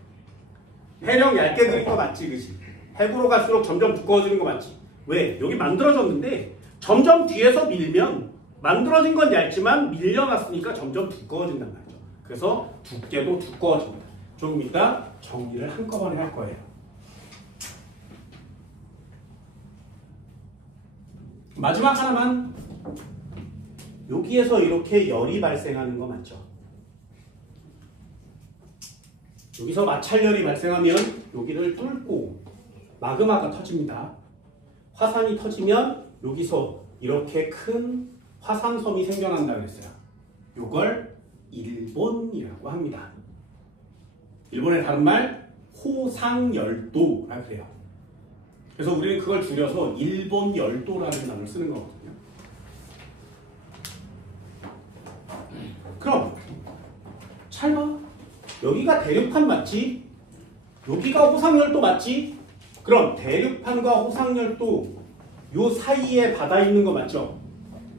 해령 얇게 그린 거 맞지, 그치? 해구로 갈수록 점점 두꺼워지는 거 맞지? 왜? 여기 만들어졌는데 점점 뒤에서 밀면 만들어진 건 얇지만 밀려났으니까 점점 두꺼워진단 말이죠. 그래서 두께도 두꺼워집니다. 조금 이따 정리를 한꺼번에 할 거예요. 마지막 하나만. 여기에서 이렇게 열이 발생하는 거 맞죠? 여기서 마찰열이 발생하면 여기를 뚫고 마그마가 터집니다. 화산이 터지면 여기서 이렇게 큰 화산섬이 생겨난다 그랬어요. 이걸 일본이라고 합니다. 일본의 다른 말 호상열도라 그래요. 그래서 우리는 그걸 줄여서 일본열도라는 단어를 쓰는 거거든요. 그럼 잘 봐. 여기가 대륙판 맞지? 여기가 호상열도 맞지? 그럼 대륙판과 호상열도 요 사이에 바다 있는 거 맞죠?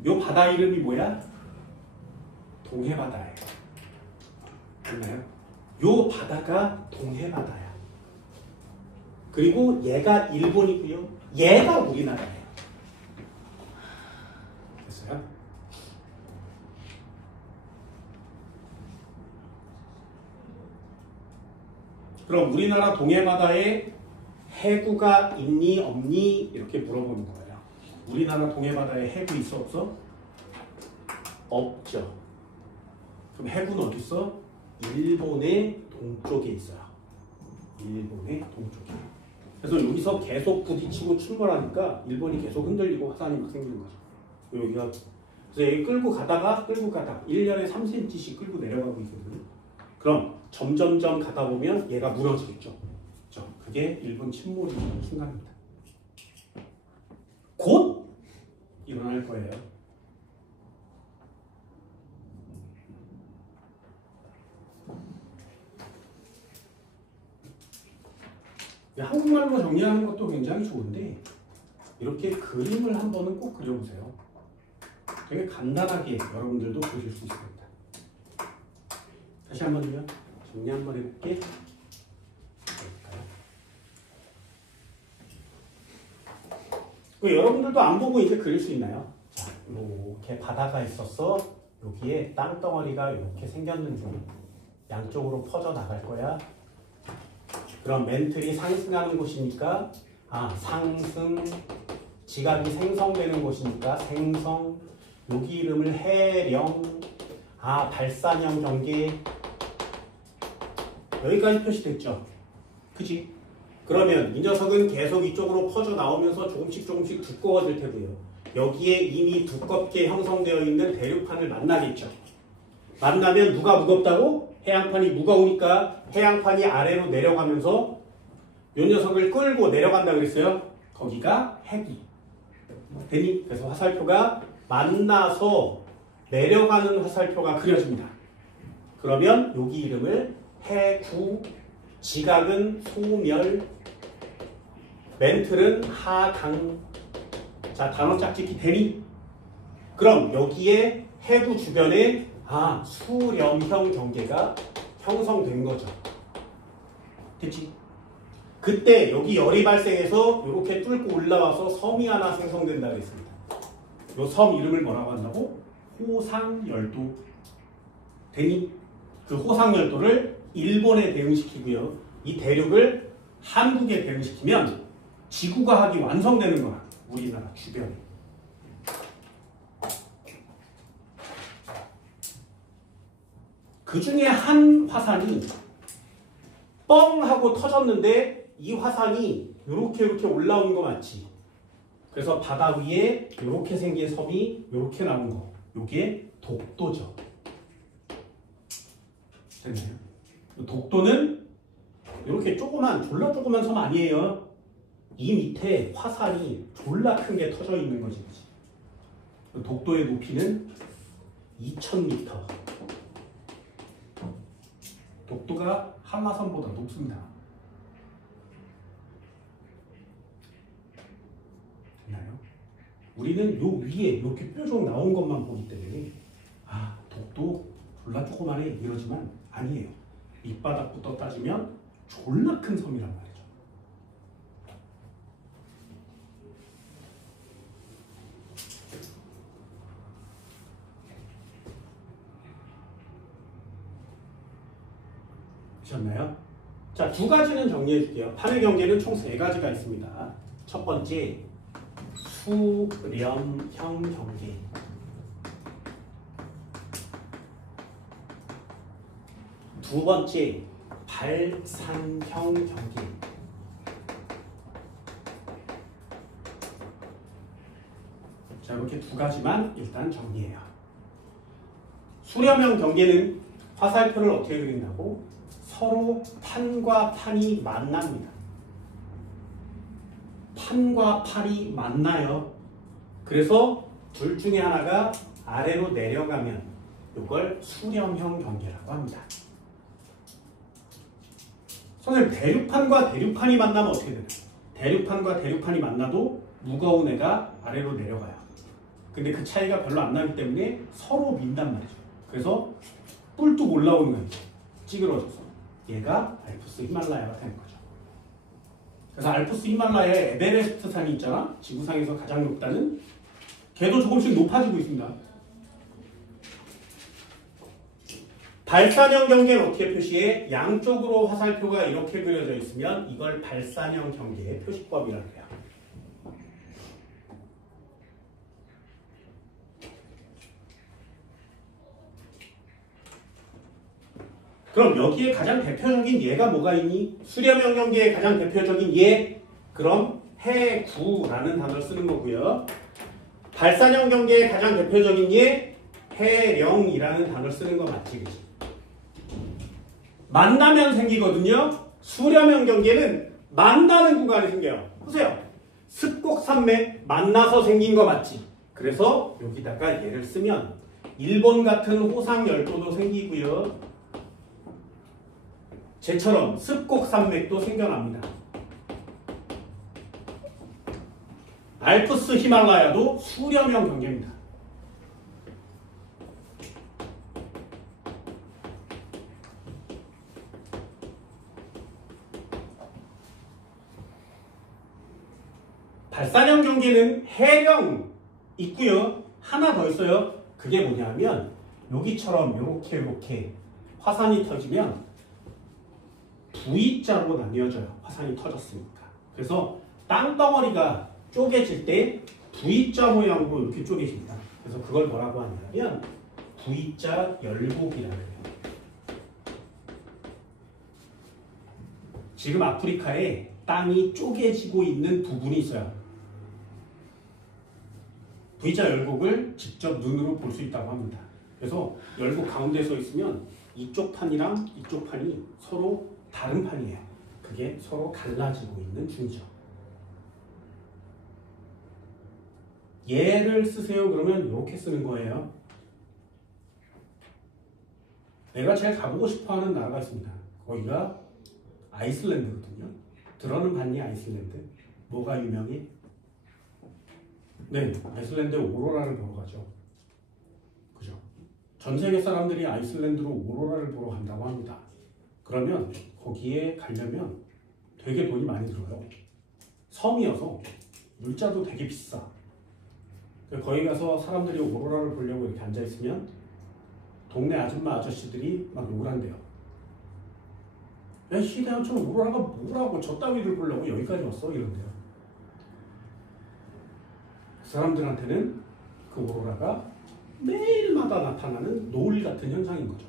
요 바다 이름이 뭐야? 동해바다예요. 맞나요? 요 바다가 동해바다야. 그리고 얘가 일본이고요. 얘가 우리나라예요. 됐어요? 그럼 우리나라 동해바다에 해구가 있니 없니 이렇게 물어보는 거예요. 우리나라 동해바다에 해구 있어 없어? 없죠. 그럼 해구는 어디 있어? 일본의 동쪽에 있어요. 일본의 동쪽에. 그래서 여기서 계속 부딪히고 출몰하니까 일본이 계속 흔들리고 화산이 막 생기는 거죠. 여기가 그래서 여기 끌고 가다가 1년에 3cm씩 끌고 내려가고 있거든요. 그럼 점점점 가다 보면 얘가 무너지겠죠. 그렇죠? 그게 일본 침몰이 일어나는 순간입니다. 곧 일어날 거예요. 한국말로 정리하는 것도 굉장히 좋은데 이렇게 그림을 한 번은 꼭 그려보세요. 되게 간단하게 여러분들도 그릴 수 있습니다. 다시 한 번요. 정리 한 번 해볼게. 여러분들도 안 보고 이제 그릴 수 있나요? 자, 이렇게 바다가 있었어. 여기에 땅덩어리가 이렇게 생겼는지 양쪽으로 퍼져 나갈 거야. 그럼 멘틀이 상승하는 곳이니까 상승, 지각이 생성되는 곳이니까 생성, 여기 이름을 해령, 발산형 경계 여기까지 표시됐죠? 그지? 그러면 이 녀석은 계속 이쪽으로 퍼져 나오면서 조금씩 두꺼워질 테고요. 여기에 이미 두껍게 형성되어 있는 대륙판을 만나겠죠. 만나면 누가 무겁다고? 해양판이 무거우니까 해양판이 아래로 내려가면서 이 녀석을 끌고 내려간다 그랬어요. 거기가 해구. 되니? 그래서 화살표가 만나서 내려가는 화살표가 그려집니다. 그러면 여기 이름을 해구, 지각은 소멸, 멘틀은 하강. 자, 단어 짝짓기 되니? 그럼 여기에 해구 주변에 수렴형 경계가 형성된 거죠. 됐지? 그때 여기 열이 발생해서 이렇게 뚫고 올라와서 섬이 하나 생성된다고 했습니다. 이 섬 이름을 뭐라고 한다고? 호상열도. 되니? 그 호상열도를 일본에 대응시키고요. 이 대륙을 한국에 대응시키면 지구과학이 완성되는 거야. 우리나라 주변에. 그 중에 한 화산이 뻥 하고 터졌는데 이 화산이 이렇게 올라오는 거 맞지? 그래서 바다 위에 이렇게 생긴 섬이 이렇게 나온 거. 이게 독도죠. 됐나요? 독도는 이렇게 졸라 조그만 섬 아니에요. 이 밑에 화산이 졸라 큰 게 터져 있는 거지. 독도의 높이는 2000m. 독도가 한라산보다 높습니다. 됐나요? 우리는 요 위에 이렇게 뾰족 나온 것만 보기 때문에 독도 졸라 조그만해 이러지만 아니에요. 밑바닥부터 따지면 졸라 큰 섬이란 말이에요. 맞나요? 자, 두 가지는 정리해 줄게요. 판의 경계는 총 세 가지가 있습니다. 첫 번째, 수렴형 경계. 두 번째, 발산형 경계. 자, 이렇게 두 가지만 일단 정리해요. 수렴형 경계는 화살표를 어떻게 그린다고? 서로 판과 판이 만납니다. 판과 팔이 만나요. 그래서 둘 중에 하나가 아래로 내려가면 이걸 수렴형 경계라고 합니다. 선생님, 대륙판과 대륙판이 만나면 어떻게 되나요? 대륙판과 대륙판이 만나도 무거운 애가 아래로 내려가요. 근데 그 차이가 별로 안 나기 때문에 서로 민단 말이죠. 그래서 뿔뚝 올라오는 거예요. 찌그러져서. 얘가 알프스 히말라야가 되는 거죠. 그래서 알프스 히말라야에 에베레스트 산이 있잖아. 지구상에서 가장 높다는. 걔도 조금씩 높아지고 있습니다. 발산형 경계는 어떻게 표시해? 양쪽으로 화살표가 이렇게 그려져 있으면 이걸 발산형 경계의 표시법이라고 해요. 그럼 여기에 가장 대표적인 예가 뭐가 있니? 수렴형 경계의 가장 대표적인 예? 그럼 해구라는 단어를 쓰는 거고요. 발산형 경계의 가장 대표적인 예? 해령이라는 단어를 쓰는 거 맞지? 그치? 만나면 생기거든요. 수렴형 경계는 만나는 구간이 생겨요. 보세요. 습곡산맥 만나서 생긴 거 맞지? 그래서 여기다가 얘를 쓰면 일본 같은 호상열도도 생기고요. 쟤처럼 습곡산맥도 생겨납니다. 알프스 히말라야도 수렴형 경계입니다. 발산형 경계는 해령 있고요. 하나 더 있어요. 그게 뭐냐면 여기처럼 이렇게 화산이 터지면 V자로 나뉘어져요. 화산이 터졌으니까. 그래서 땅덩어리가 쪼개질 때 V자 모양으로 이렇게 쪼개집니다. 그래서 그걸 뭐라고 하냐면 V자 열곡이라고 해요. 지금 아프리카에 땅이 쪼개지고 있는 부분이 있어요. V자 열곡을 직접 눈으로 볼 수 있다고 합니다. 그래서 열곡 가운데 서 있으면 이쪽 판이랑 이쪽 판이 서로 다른 판이에요. 그게 서로 갈라지고 있는 중이죠. 얘를 쓰세요. 그러면 이렇게 쓰는 거예요. 내가 제일 가보고 싶어하는 나라가 있습니다. 거기가 아이슬란드거든요. 들어는 봤니? 아이슬란드? 뭐가 유명해? 네, 아이슬란드에 오로라를 보러 가죠. 그죠? 전 세계 사람들이 아이슬란드로 오로라를 보러 간다고 합니다. 그러면 거기에 가려면 되게 돈이 많이 들어요. 섬이어서 물자도 되게 비싸. 거기 가서 사람들이 오로라를 보려고 이렇게 앉아있으면 동네 아줌마 아저씨들이 막 욕을 한대요. 야, 시대한처럼 오로라가 뭐라고 저 따위를 보려고 여기까지 왔어? 이런대요. 그 사람들한테는 그 오로라가 매일마다 나타나는 노을 같은 현상인 거죠.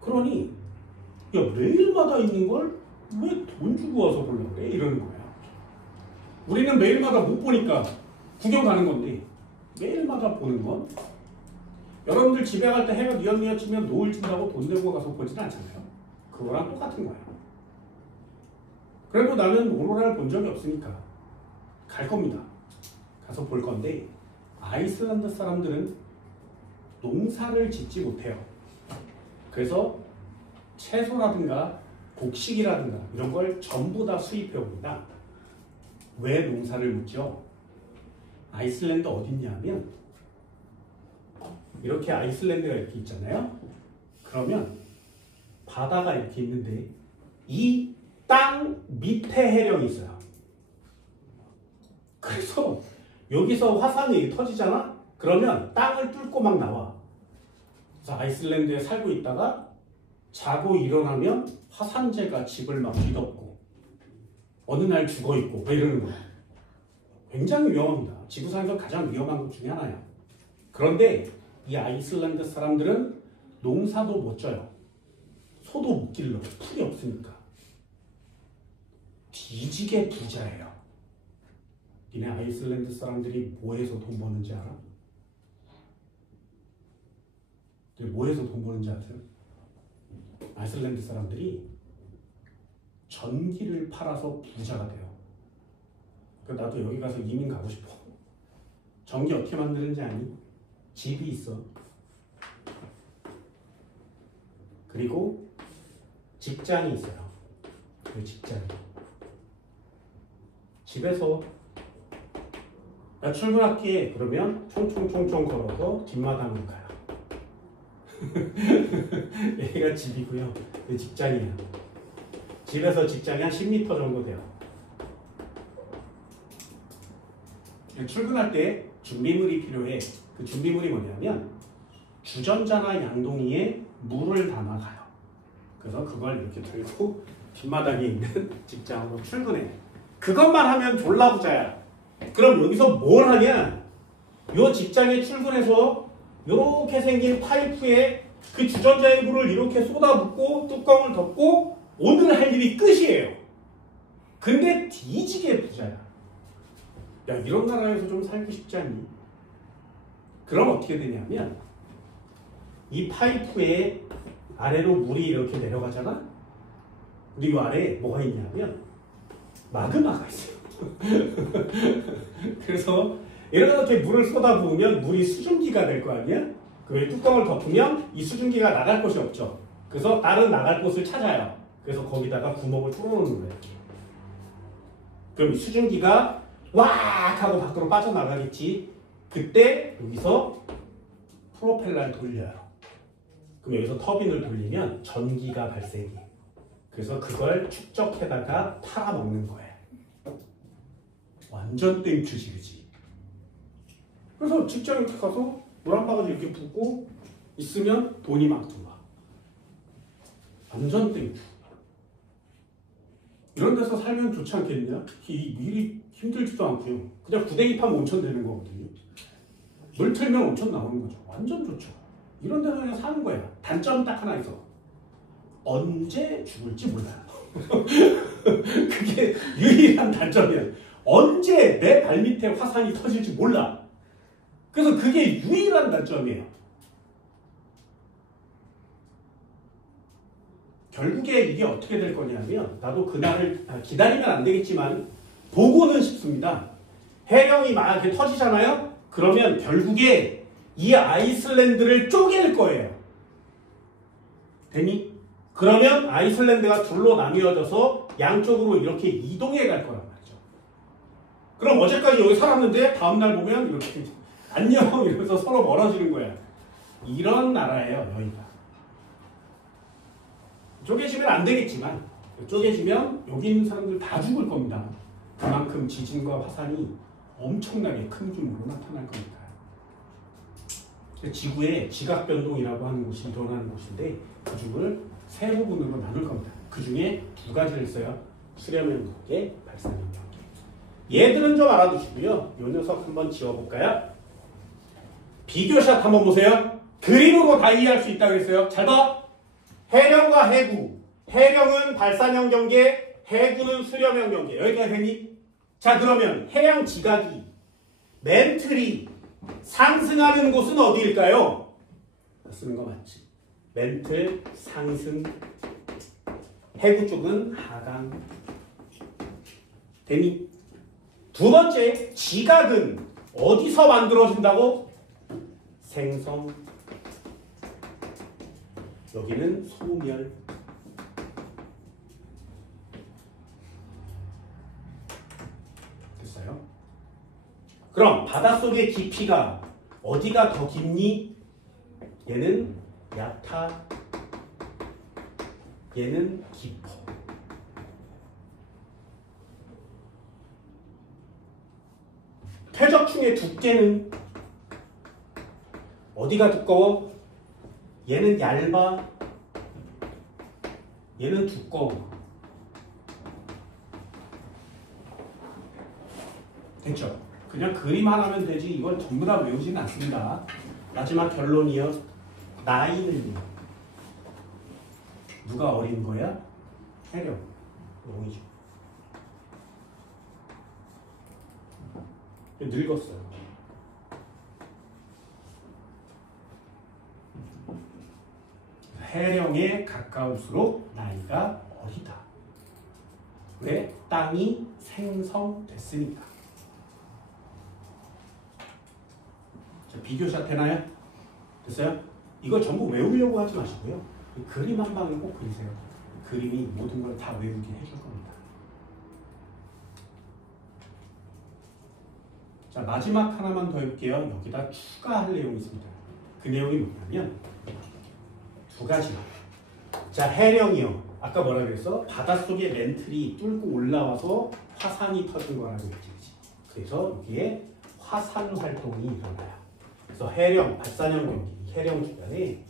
그러니 야, 매일마다 있는 걸 왜 돈 주고 와서 보려고 그래? 이러는 거예요. 우리는 매일마다 못 보니까 구경 가는 건데 매일마다 보는 건 여러분들 집에 갈 때 해가 뉘엿뉘엿 치면 노을 진다고 돈 내고 가서 보지는 않잖아요. 그거랑 똑같은 거예요. 그래도 나는 오로라를 본 적이 없으니까 갈 겁니다. 가서 볼 건데 아이슬란드 사람들은 농사를 짓지 못해요. 그래서 채소라든가 곡식이라든가 이런 걸 전부 다 수입해 옵니다. 왜 농사를 묻죠? 아이슬란드 어딨냐면 이렇게 아이슬란드가 이렇게 있잖아요. 그러면 바다가 이렇게 있는데 이 땅 밑에 해령이 있어요. 그래서 여기서 화산이 터지잖아? 그러면 땅을 뚫고 막 나와. 그래서 아이슬란드에 살고 있다가 자고 일어나면 화산재가 집을 막 뒤덮고 어느 날 죽어있고 뭐 이러는 거야. 굉장히 위험합니다. 지구상에서 가장 위험한 것 중에 하나야. 그런데 이 아이슬란드 사람들은 농사도 못 져요. 소도 못 길러. 풀이 없으니까. 뒤지게 부자예요. 니네 아이슬란드 사람들이 뭐해서 돈 버는지 알아? 뭐해서 돈 버는지 아세요? 아이슬란드 사람들이 전기를 팔아서 부자가 돼요. 나도 여기 가서 이민 가고 싶어. 전기 어떻게 만드는지 아니? 집이 있어. 그리고 직장이 있어요. 그 직장이. 집에서 나 출근할게 그러면 총총총총 걸어서 뒷마당으로 가요. 여기가 집이고요. 그 직장이에요. 집에서 직장이 한 10m 정도 돼요. 출근할 때 준비물이 필요해. 그 준비물이 뭐냐면 주전자나 양동이에 물을 담아가요. 그래서 그걸 이렇게 들고 뒷마당에 있는 직장으로 출근해. 그것만 하면 졸라 부자야. 그럼 여기서 뭘 하냐? 요 직장에 출근해서 이렇게 생긴 파이프에 그 주전자의 물을 이렇게 쏟아붓고 뚜껑을 덮고 오늘 할 일이 끝이에요. 근데 뒤지게 부자야. 야, 이런 나라에서 좀 살고 싶지 않니? 그럼 어떻게 되냐면 이 파이프에 아래로 물이 이렇게 내려가잖아? 근데 이 아래에 뭐가 있냐면 마그마가 있어요. 그래서 이렇게 물을 쏟아부으면 물이 수증기가 될 거 아니야? 그 뚜껑을 덮으면 이 수증기가 나갈 곳이 없죠. 그래서 다른 나갈 곳을 찾아요. 그래서 거기다가 구멍을 뚫어놓는 거예요. 그럼 이 수증기가 왁 하고 밖으로 빠져나가겠지. 그때 여기서 프로펠러를 돌려요. 그럼 여기서 터빈을 돌리면 전기가 발생해. 그래서 그걸 축적해다가 팔아먹는 거예요. 완전 땡큐지, 그치? 그래서 직장에 이렇게 가서 물 한 바가지 이렇게 붓고 있으면 돈이 막 들어와. 완전 땡큐. 이런 데서 살면 좋지 않겠냐? 이 일이 힘들지도 않고요. 그냥 구데기 파면 온천 되는 거거든요. 물 틀면 온천 나오는 거죠. 완전 좋죠. 이런 데서 그냥 사는 거야. 단점은 딱 하나 있어. 언제 죽을지 몰라요. 그게 유일한 단점이야. 언제 내 발밑에 화산이 터질지 몰라. 그래서 그게 유일한 단점이에요. 결국에 이게 어떻게 될 거냐면 나도 그날을 기다리면 안 되겠지만 보고는 싶습니다. 해령이 만약에 터지잖아요? 그러면 결국에 이 아이슬란드를 쪼갤 거예요. 되니? 그러면 아이슬란드가 둘로 나뉘어져서 양쪽으로 이렇게 이동해 갈 거란 말이죠. 그럼 어제까지 여기 살았는데 다음날 보면 이렇게 안녕 이러면서 서로 멀어지는 거야. 이런 나라예요, 여기가. 쪼개지면 안 되겠지만 쪼개지면 여기 있는 사람들 다 죽을 겁니다. 그만큼 지진과 화산이 엄청나게 큰 규모로 나타날 거니까요. 지구의 지각변동이라고 하는 곳이 일어나는 곳인데 그 중을 세 부분으로 나눌 겁니다. 그 중에 두 가지를 써요. 수렴형 경계, 발산형 경계. 얘들은 좀 알아두시고요. 이 녀석 한번 지워볼까요? 비교샷 한번 보세요. 그림으로 다 이해할 수 있다고 했어요. 잘 봐. 해령과 해구. 해령은 발산형 경계, 해구는 수렴형 경계. 여기까지 되니? 자, 그러면 해양 지각이 멘틀이 상승하는 곳은 어디일까요? 쓰는 거 맞지? 멘틀 상승. 해구 쪽은 하강. 되니? 두 번째, 지각은 어디서 만들어진다고? 생성. 여기는 소멸. 됐어요? 그럼 바닷속의 깊이가 어디가 더 깊니? 얘는 얕아. 얘는 깊어. 퇴적충의 두께는 어디가 두꺼워? 얘는 얇아. 얘는 두꺼워. 됐죠? 그냥 그림 하나면 되지 이걸 전부 다 외우지는 않습니다. 마지막 결론이요. 나이는요. 누가 어린 거야? 해령. 용이죠. 늙었어요. 해령에 가까울수록 나이가 어리다. 왜? 땅이 생성됐으니까. 자, 비교샷 되나요? 됐어요? 이거 전부 외우려고 하지 마시고요. 그림 한 방을 꼭 그리세요. 그림이 모든 걸 다 외우게 해줄 겁니다. 자, 마지막 하나만 더 해볼게요. 여기다 추가할 내용이 있습니다. 그 내용이 뭐냐면 두 가지요. 자, 해령이요. 아까 뭐라 그랬어? 바닷속에 멘틀이 뚫고 올라와서 화산이 터진 거라고 했지. 그래서 여기에 화산 활동이 일어나요. 그래서 해령, 발산형 경기, 해령 주변에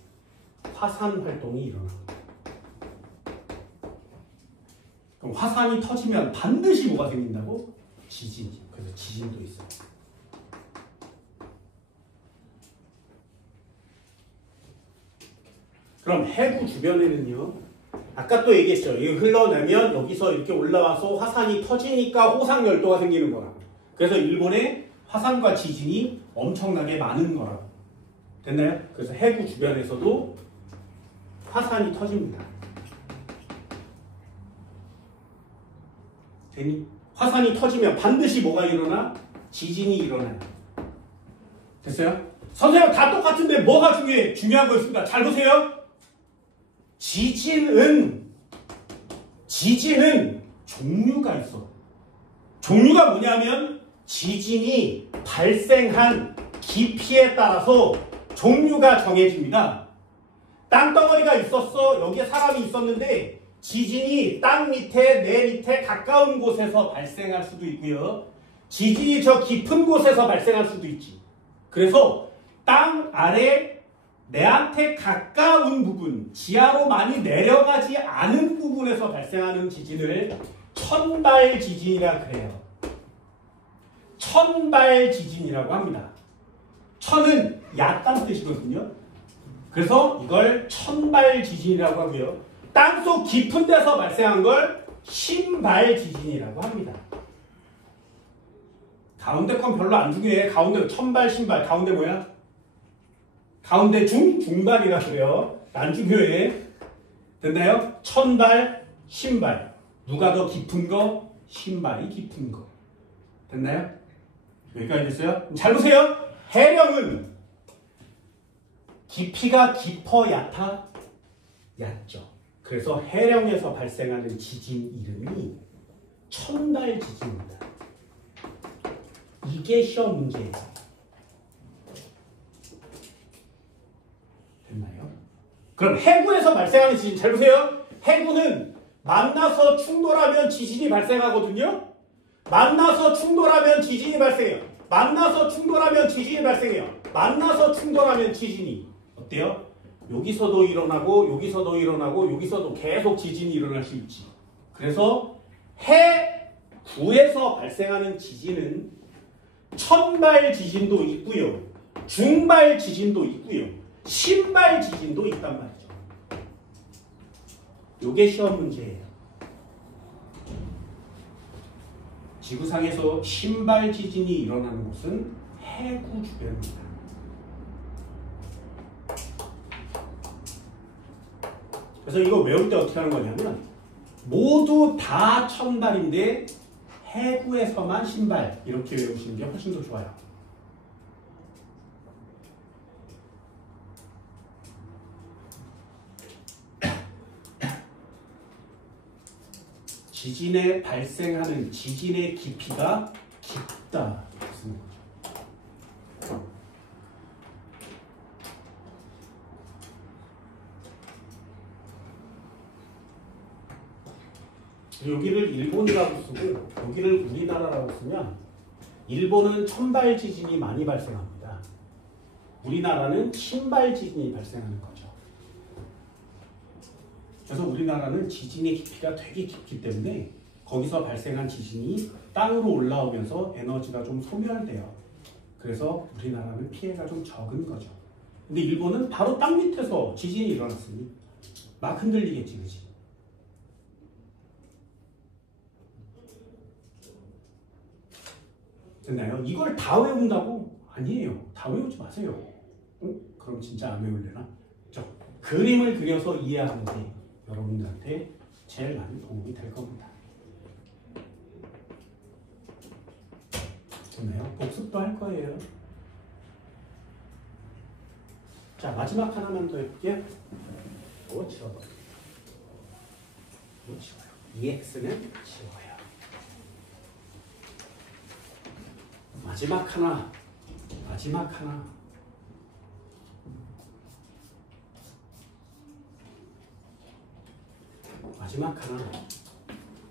화산 활동이 일어납니다. 그럼 화산이 터지면 반드시 뭐가 생긴다고? 지진이. 그래서 지진도 있어요. 그럼 해구 주변에는요. 아까 또 얘기했죠. 이거 흘러내면 여기서 이렇게 올라와서 화산이 터지니까 호상열도가 생기는 거라고. 그래서 일본에 화산과 지진이 엄청나게 많은 거라고. 됐나요? 그래서 해구 주변에서도 화산이 터집니다. 되니? 화산이 터지면 반드시 뭐가 일어나? 지진이 일어나요. 됐어요? 선생님 다 똑같은데 뭐가 중요해? 중요한 거 있습니다. 잘 보세요. 지진은 종류가 있어. 종류가 뭐냐면 지진이 발생한 깊이에 따라서 종류가 정해집니다. 땅덩어리가 있었어. 여기에 사람이 있었는데 지진이 땅 밑에 내 밑에 가까운 곳에서 발생할 수도 있고요. 지진이 저 깊은 곳에서 발생할 수도 있지. 그래서 땅 아래 내한테 가까운 부분, 지하로 많이 내려가지 않은 부분에서 발생하는 지진을 천발 지진이라 그래요. 천발 지진이라고 합니다. 천은 얕다는 뜻이거든요. 그래서 이걸 천발 지진이라고 하고요. 땅속 깊은 데서 발생한 걸 신발 지진이라고 합니다. 가운데 건 별로 안 중요해. 가운데 천발, 신발. 가운데 뭐야? 가운데 중발이라 그래요. 안 중요해. 됐나요? 천발, 신발. 누가 더 깊은 거? 신발이 깊은 거. 됐나요? 여기까지 됐어요? 잘 보세요. 해령은 깊이가 깊어 얕아? 얕죠. 그래서 해령에서 발생하는 지진 이름이 천발 지진입니다. 이게 시험 문제예요. 됐나요? 그럼 해구에서 발생하는 지진 잘 보세요. 해구는 만나서 충돌하면 지진이 발생하거든요. 만나서 충돌하면 지진이 발생해요. 만나서 충돌하면 지진이 발생해요. 만나서 충돌하면 지진이 어때요? 여기서도 일어나고 여기서도 일어나고 여기서도 계속 지진이 일어날 수 있지. 그래서 해구에서 발생하는 지진은 천발 지진도 있고요. 중발 지진도 있고요. 신발 지진도 있단 말이죠. 요게 시험 문제예요. 지구상에서 신발 지진이 일어나는 곳은 해구 주변입니다. 그래서 이거 외울 때 어떻게 하는 거냐면 모두 다 천발인데 해구에서만 신발 이렇게 외우시는 게 훨씬 더 좋아요. 지진에 발생하는 지진의 깊이가 깊다. 여기를 일본이라고 쓰고 여기를 우리나라라고 쓰면 일본은 천발 지진이 많이 발생합니다. 우리나라는 신발 지진이 발생하는 거죠. 그래서 우리나라는 지진의 깊이가 되게 깊기 때문에 거기서 발생한 지진이 땅으로 올라오면서 에너지가 좀 소멸돼요. 그래서 우리나라는 피해가 좀 적은 거죠. 근데 일본은 바로 땅 밑에서 지진이 일어났으니 막 흔들리겠지, 그지? 됐나요? 이걸 다 외운다고? 아니에요. 다 외우지 마세요. 응? 그럼 진짜 안 외울래나? 그림을 그려서 이해하는 게 여러분들한테 제일 많이 도움이 될 겁니다. 됐나요? 복습도 할 거예요. 자, 마지막 하나만 더 해볼게요. 이거 지워봐요. 이거 지워요. EX는 지워요. 마지막 하나.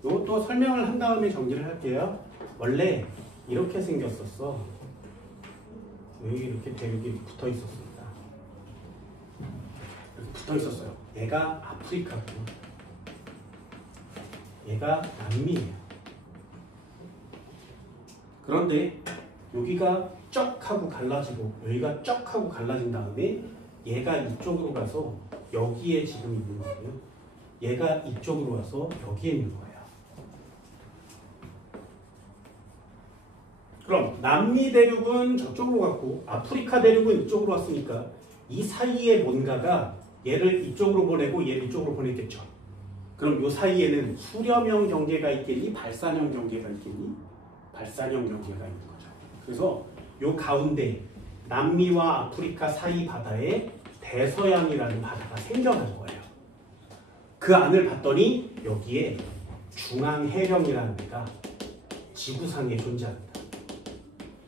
이것도 설명을 한 다음에 정리를 할게요. 원래 이렇게 생겼었어. 여기 이렇게 대륙이 붙어 있었습니다. 이렇게 붙어 있었어요. 얘가 아프리카고, 얘가 남미예요. 그런데 여기가 쩍 하고 갈라지고 여기가 쩍 하고 갈라진 다음에 얘가 이쪽으로 가서 여기에 지금 있는 거고요. 얘가 이쪽으로 와서 여기에 있는 거예요. 그럼 남미 대륙은 저쪽으로 갔고 아프리카 대륙은 이쪽으로 왔으니까 이 사이에 뭔가가 얘를 이쪽으로 보내고 얘를 이쪽으로 보냈겠죠. 그럼 이 사이에는 수렴형 경계가 있겠니? 발산형 경계가 있겠니? 발산형 경계가 있는 거죠. 그래서 요 가운데 남미와 아프리카 사이 바다에 대서양이라는 바다가 생겨난 거예요. 그 안을 봤더니 여기에 중앙해령이라는 데가 지구상에 존재합니다.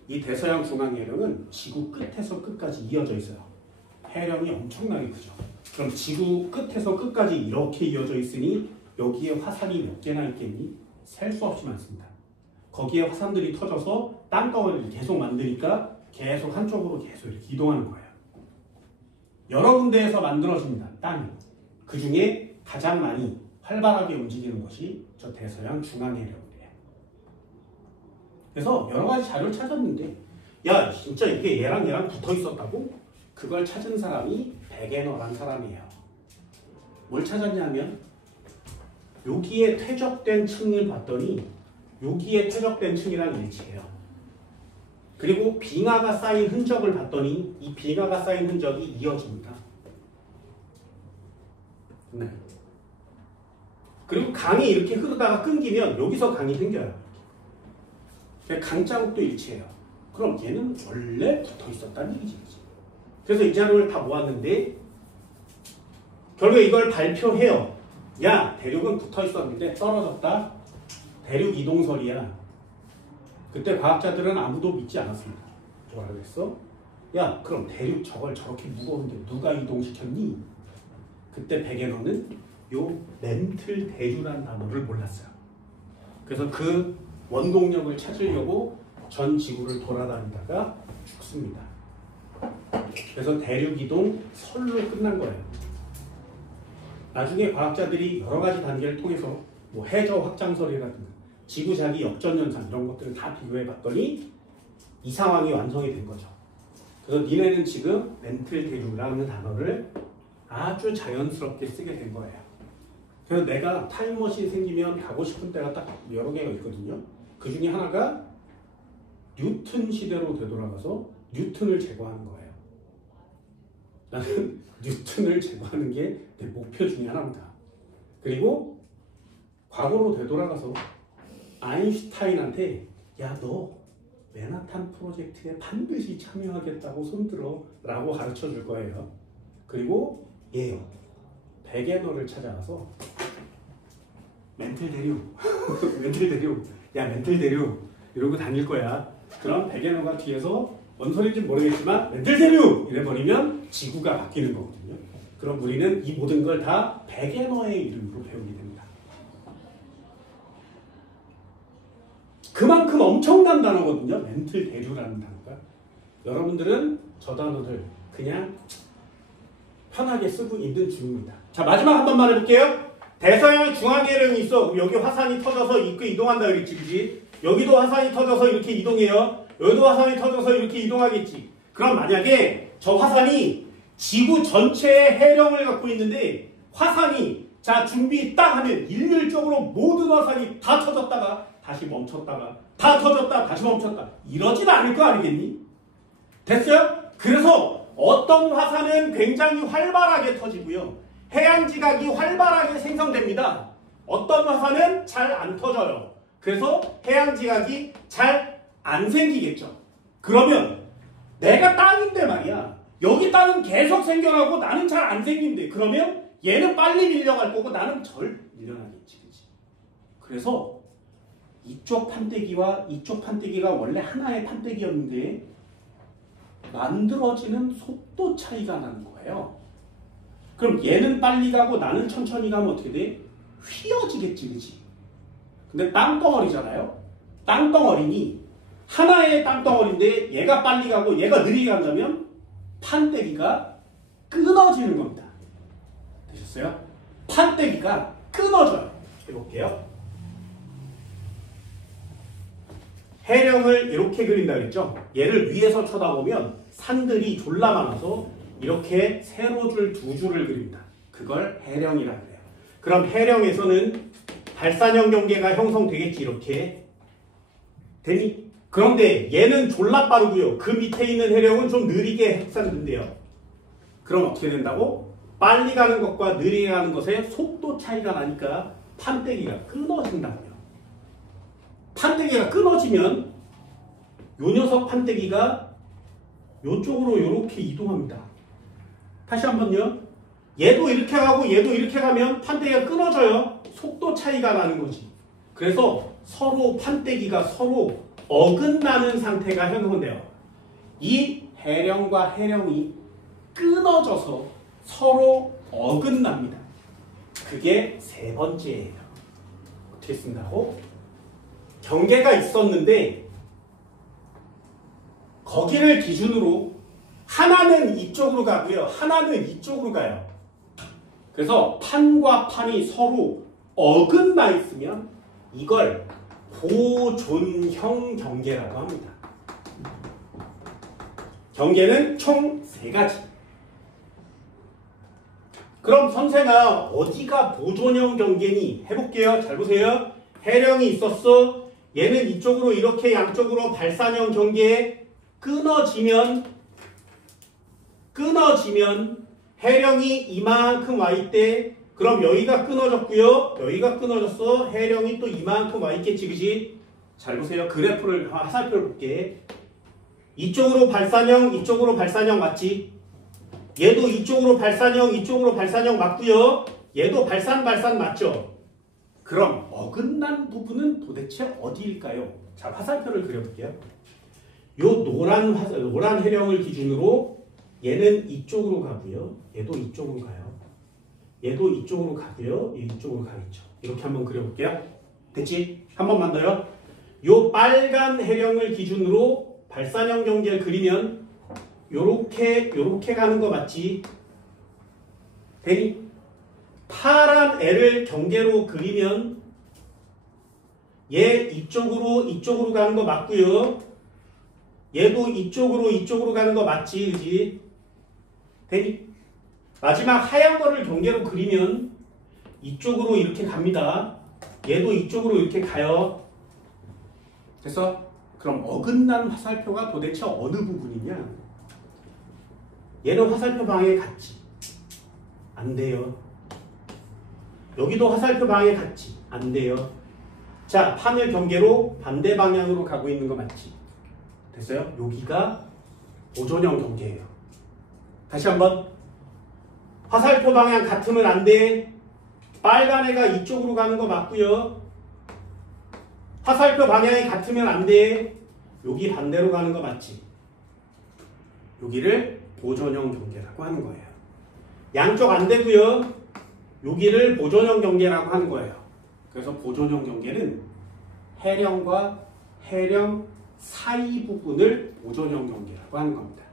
이 대서양 중앙해령은 지구 끝에서 끝까지 이어져 있어요. 해령이 엄청나게 크죠. 그럼 지구 끝에서 끝까지 이렇게 이어져 있으니 여기에 화산이 몇 개나 있겠니? 셀 수 없이 많습니다. 거기에 화산들이 터져서 땅덩어리를 계속 만드니까 계속 한쪽으로 계속 이렇게 이동하는 거예요. 여러 군데에서 만들어집니다. 땅이. 그 중에 가장 많이 활발하게 움직이는 것이 저 대서양 중앙해령이에요. 그래서 여러 가지 자료를 찾았는데 야 진짜 이게 얘랑 붙어 있었다고? 그걸 찾은 사람이 베게너란 사람이에요. 뭘 찾았냐면 여기에 퇴적된 층을 봤더니 여기에 퇴적된 층이랑 일치해요. 그리고 빙하가 쌓인 흔적을 봤더니 이 빙하가 쌓인 흔적이 이어집니다. 네. 그리고 강이 이렇게 흐르다가 끊기면 여기서 강이 생겨요. 강자국도 일치해요. 그럼 얘는 원래 붙어 있었다는 얘기지. 그래서 이 자료를 다 모았는데 결국에 이걸 발표해요. 야, 대륙은 붙어 있었는데 떨어졌다. 대륙 이동설이야. 그때 과학자들은 아무도 믿지 않았습니다. 뭐라 그랬어? 야, 그럼 대륙 저걸 저렇게 무거운데 누가 이동시켰니? 그때 베게너는 요 멘틀 대류라는 단어를 몰랐어요. 그래서 그 원동력을 찾으려고 전 지구를 돌아다니다가 죽습니다. 그래서 대륙 이동 설로 끝난 거예요. 나중에 과학자들이 여러 가지 단계를 통해서 뭐 해저 확장설이라든가 지구 자기 역전 현상 이런 것들을 다 비교해 봤더니 이 상황이 완성이 된 거죠. 그래서 니네는 지금 멘틀 대류라는 단어를 아주 자연스럽게 쓰게 된 거예요. 그래서 내가 타임머신이 생기면 가고 싶은 때가 딱 여러 개가 있거든요. 그 중에 하나가 뉴턴 시대로 되돌아가서 뉴턴을 제거하는 거예요. 나는 뉴턴을 제거하는 게 내 목표 중에 하나입니다. 그리고 과거로 되돌아가서 아인슈타인한테 야, 너 맨하탄 프로젝트에 반드시 참여하겠다고 손들어 라고 가르쳐 줄 거예요. 그리고 얘요. 베게너를 찾아가서 멘틀 대류 멘틀 대류 야 멘틀 대류 이러고 다닐 거야. 그럼 베게너가 뒤에서 뭔 소리인지 모르겠지만 멘틀 대류 이래버리면 지구가 바뀌는 거거든요. 그럼 우리는 이 모든 걸 다 베게너의 이름으로 배우게 됩니다. 그만큼 엄청난 단어거든요. 멘틀 대류라는 단어가. 여러분들은 저 단어를 그냥 편하게 쓰고 있는 중입니다. 자, 마지막 한 번만 해볼게요. 대서양에 중앙해령이 있어. 여기 화산이 터져서 이동한다 그랬지, 그지? 여기도 화산이 터져서 이렇게 이동해요. 여기도 화산이 터져서 이렇게 이동하겠지. 그럼 만약에 저 화산이 지구 전체의 해령을 갖고 있는데 화산이 자 준비 딱 하면 일률적으로 모든 화산이 다 터졌다가 다시 멈췄다가 다 터졌다 다시 멈췄다 이러진 않을 거 아니겠니? 됐어요? 그래서 어떤 화산은 굉장히 활발하게 터지고요. 해양지각이 활발하게 생성됩니다. 어떤 화산은 잘 안 터져요. 그래서 해양지각이 잘 안 생기겠죠. 그러면 내가 땅인데 말이야. 여기 땅은 계속 생겨나고 나는 잘 안 생긴대. 그러면 얘는 빨리 밀려갈 거고 나는 절 밀려나겠지. 그치? 그래서 이쪽 판때기와 이쪽 판때기가 원래 하나의 판때기였는데 만들어지는 속도 차이가 나는 거예요. 그럼 얘는 빨리 가고 나는 천천히 가면 어떻게 돼? 휘어지겠지. 그치? 근데 땅덩어리잖아요. 땅덩어리니 하나의 땅덩어리인데 얘가 빨리 가고 얘가 느리게 간다면 판때기가 끊어지는 겁니다. 되셨어요? 판때기가 끊어져요. 해볼게요. 해령을 이렇게 그린다 그랬죠? 얘를 위에서 쳐다보면 산들이 졸라 많아서 이렇게 세로줄 두 줄을 그립니다. 그걸 해령이라 그래요. 그럼 해령에서는 발산형 경계가 형성되겠지. 이렇게 되니? 그런데 얘는 졸라 빠르고요. 그 밑에 있는 해령은 좀 느리게 확산된대요. 그럼 어떻게 된다고? 빨리 가는 것과 느리게 가는 것의 속도 차이가 나니까 판때기가 끊어진다고요. 판때기가 끊어지면 요 녀석 판때기가 요쪽으로 이렇게 이동합니다. 다시 한번요. 얘도 이렇게 가고 얘도 이렇게 가면 판때기가 끊어져요. 속도 차이가 나는 거지. 그래서 서로 판때기가 서로 어긋나는 상태가 형성돼요. 이 해령과 해령이 끊어져서 서로 어긋납니다. 그게 세 번째예요. 어떻게 쓴다고? 경계가 있었는데 거기를 기준으로 하나는 이쪽으로 가고요. 하나는 이쪽으로 가요. 그래서 판과 판이 서로 어긋나 있으면 이걸 보존형 경계라고 합니다. 경계는 총 3가지. 그럼 선생아 어디가 보존형 경계니? 해볼게요. 잘 보세요. 해령이 있었어. 얘는 이쪽으로 이렇게 양쪽으로 발산형 경계에 끊어지면 해령이 이만큼 와 있대. 그럼 여기가 끊어졌고요. 여기가 끊어졌어. 해령이 또 이만큼 와 있겠지. 그지? 잘 보세요. 그래프를 살펴볼게. 이쪽으로 발산형, 이쪽으로 발산형 맞지? 얘도 이쪽으로 발산형, 이쪽으로 발산형 맞고요. 얘도 발산 맞죠? 그럼 어긋난 부분은 도대체 어디일까요? 자, 화살표를 그려볼게요. 요 노란 해령을 기준으로 얘는 이쪽으로 가고요. 얘도 이쪽으로 가요. 얘도 이쪽으로 가고요. 얘 이쪽으로 가겠죠. 이렇게 한번 그려볼게요. 됐지? 한 번만 더요. 요 빨간 해령을 기준으로 발산형 경계를 그리면 요렇게 가는 거 맞지? 되니? 파란 애를 경계로 그리면 얘 이쪽으로 가는 거 맞고요. 얘도 이쪽으로 가는 거 맞지? 그지? 되니? 마지막 하얀 거를 경계로 그리면 이쪽으로 이렇게 갑니다. 얘도 이쪽으로 이렇게 가요. 그래서 그럼 어긋난 화살표가 도대체 어느 부분이냐? 얘는 화살표 방향에 같지? 안 돼요. 여기도 화살표 방향에 같지? 안 돼요. 자, 판을 경계로 반대 방향으로 가고 있는 거 맞지? 됐어요? 여기가 보존형 경계예요. 다시 한번. 화살표 방향 같으면 안 돼. 빨간 애가 이쪽으로 가는 거 맞고요. 화살표 방향이 같으면 안 돼. 여기 반대로 가는 거 맞지? 여기를 보존형 경계라고 하는 거예요. 양쪽 안 되고요. 여기를 보존형 경계라고 하는 거예요. 그래서 보존형 경계는 해령과 해령 사이 부분을 보존형 경계라고 하는 겁니다.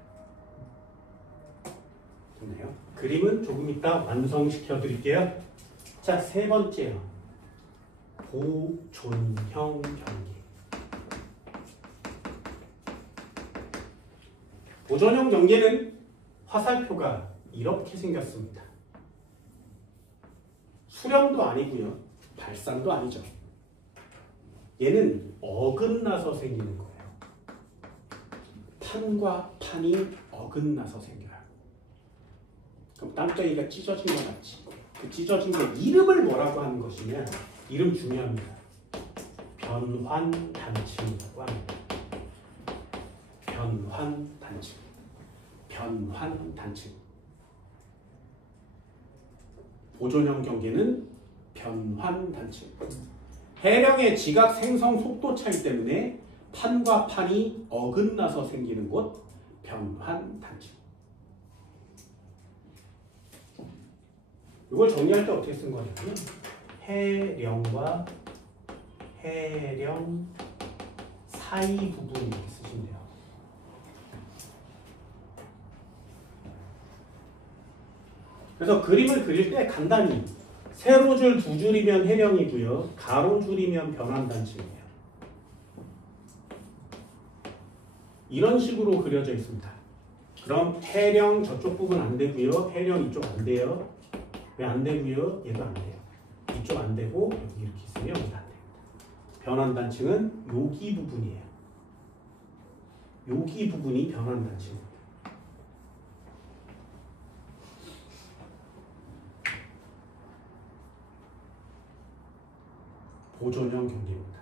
됐나요? 그림은 조금 이따 완성시켜 드릴게요. 자, 세 번째요. 보존형 경계. 보존형 경계는 화살표가 이렇게 생겼습니다. 수렴도 아니고요. 발산도 아니죠. 얘는 어긋나서 생기는 거예요. 판과 판이 어긋나서 생겨요. 그럼 땅덩이가 찢어진 것 같지. 그 찢어진 게 이름을 뭐라고 하는 것이냐. 이름 중요합니다. 변환단층이라고 합니다. 변환단층. 변환단층. 보존형 경계는 변환단층. 해령의 지각 생성 속도 차이 때문에 판과 판이 어긋나서 생기는 곳 변환단층. 이걸 정리할 때 어떻게 쓴 거냐면 해령과 해령 사이 부분 이렇게 쓰시면 돼요. 그래서 그림을 그릴 때 간단히 세로줄 두 줄이면 해령이고요. 가로줄이면 변환단층이에요. 이런 식으로 그려져 있습니다. 그럼 해령 저쪽 부분 안 되고요. 해령 이쪽 안 돼요. 왜 안 되고요? 얘도 안 돼요. 이쪽 안 되고 여기 이렇게 있으면 여기도 안 됩니다. 변환단층은 여기 부분이에요. 여기 부분이 변환단층입니다. 보존형 경계입니다.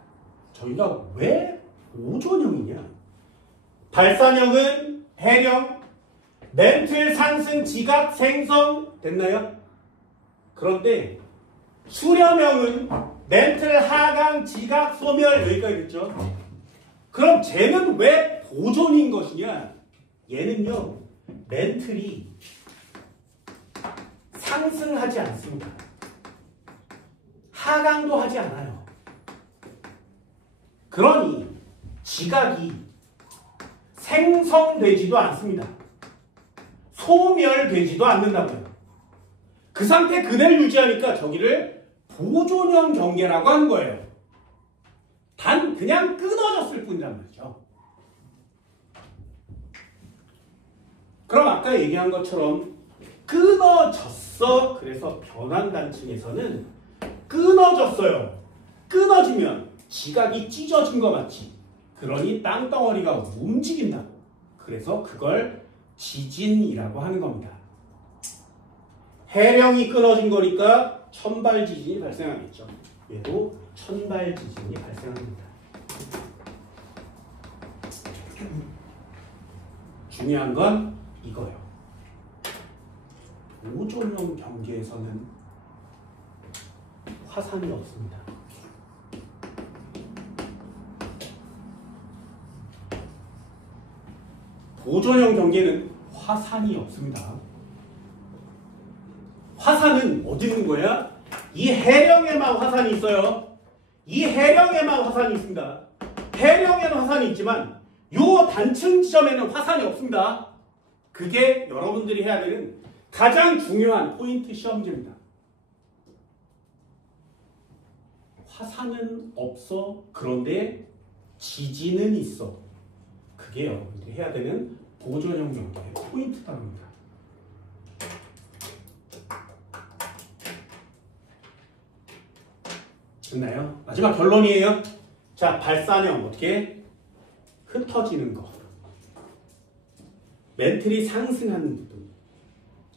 저희가 왜 보존형이냐? 발산형은 해령, 멘틀 상승 지각 생성 됐나요? 그런데 수렴형은 멘틀 하강 지각 소멸 여기까지 됐죠? 그럼 쟤는 왜 보존인 것이냐? 얘는요 멘틀이 상승하지 않습니다. 하강도 하지 않아요. 그러니 지각이 생성되지도 않습니다. 소멸되지도 않는다고요. 그 상태 그대로 유지하니까 저기를 보존형 경계라고 하는 거예요. 단 그냥 끊어졌을 뿐이란 말이죠. 그럼 아까 얘기한 것처럼 끊어졌어. 그래서 변환단층에서는 끊어졌어요. 끊어지면 지각이 찢어진 것 같지. 그러니 땅덩어리가 움직인다고. 그래서 그걸 지진이라고 하는 겁니다. 해령이 끊어진 거니까 천발 지진이 발생하겠죠. 얘도 천발 지진이 발생합니다. 중요한 건 이거예요. 보존형 경계에서는 화산이 없습니다. 보존형 경계는 화산이 없습니다. 화산은 어디 있는 거야? 이 해령에만 화산이 있어요. 이 해령에만 화산이 있습니다. 해령에는 화산이 있지만 요 단층 지점에는 화산이 없습니다. 그게 여러분들이 해야 되는 가장 중요한 포인트 시험지입니다. 화산은 없어. 그런데 지진은 있어. 그게 여러분들이 해야 되는 보존형 경계의 포인트라는 겁니다. 됐나요? 마지막 결론이에요. 자, 발산형 어떻게? 흩어지는 거. 멘틀이 상승하는 부분.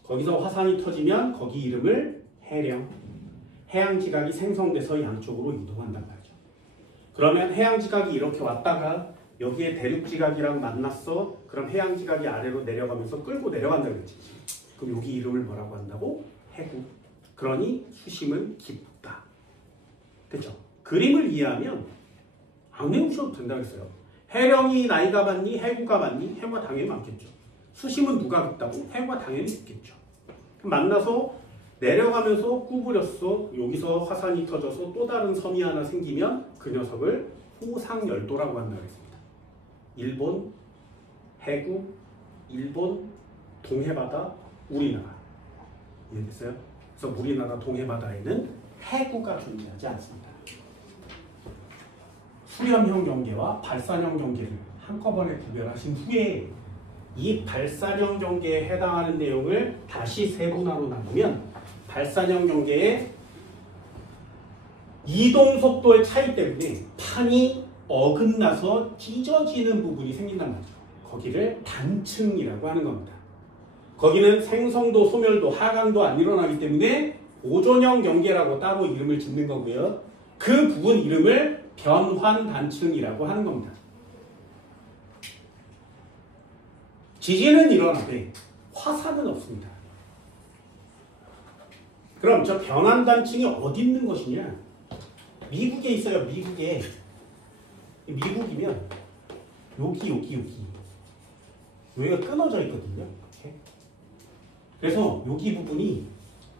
거기서 화산이 터지면 거기 이름을 해령. 해양지각이 생성돼서 양쪽으로 이동한단 말이죠. 그러면 해양지각이 이렇게 왔다가 여기에 대륙지각이랑 만났어. 그럼 해양지각이 아래로 내려가면서 끌고 내려간다 그랬지. 그럼 여기 이름을 뭐라고 한다고? 해구. 그러니 수심은 깊다. 그렇죠? 그림을 이해하면 안 외우셔도 된다고 했어요. 해령이 나이가 많니? 해구가 많니? 해구가 당연히 많겠죠. 수심은 누가 깊다고? 해구가 당연히 깊겠죠. 만나서 내려가면서 구부렸어. 여기서 화산이 터져서 또 다른 섬이 하나 생기면 그 녀석을 호상열도라고 한다고 했습니다. 일본, 해구, 일본, 동해바다, 우리나라. 이해됐어요? 그래서 우리나라 동해바다에는 해구가 존재하지 않습니다. 수렴형 경계와 발산형 경계를 한꺼번에 구별하신 후에 이 발산형 경계에 해당하는 내용을 다시 세분화로 나누면 발산형 경계의 이동 속도의 차이 때문에 판이 어긋나서 찢어지는 부분이 생긴단 말이죠. 거기를 단층이라고 하는 겁니다. 거기는 생성도, 소멸도, 하강도 안 일어나기 때문에 보존형 경계라고 따로 이름을 짓는 거고요. 그 부분 이름을 변환단층이라고 하는 겁니다. 지진은 일어나되 화산은 없습니다. 그럼 저 변환단층이 어디 있는 것이냐? 미국에 있어요. 미국에. 미국이면 여기 여기가 끊어져 있거든요. 이렇게. 그래서 여기 부분이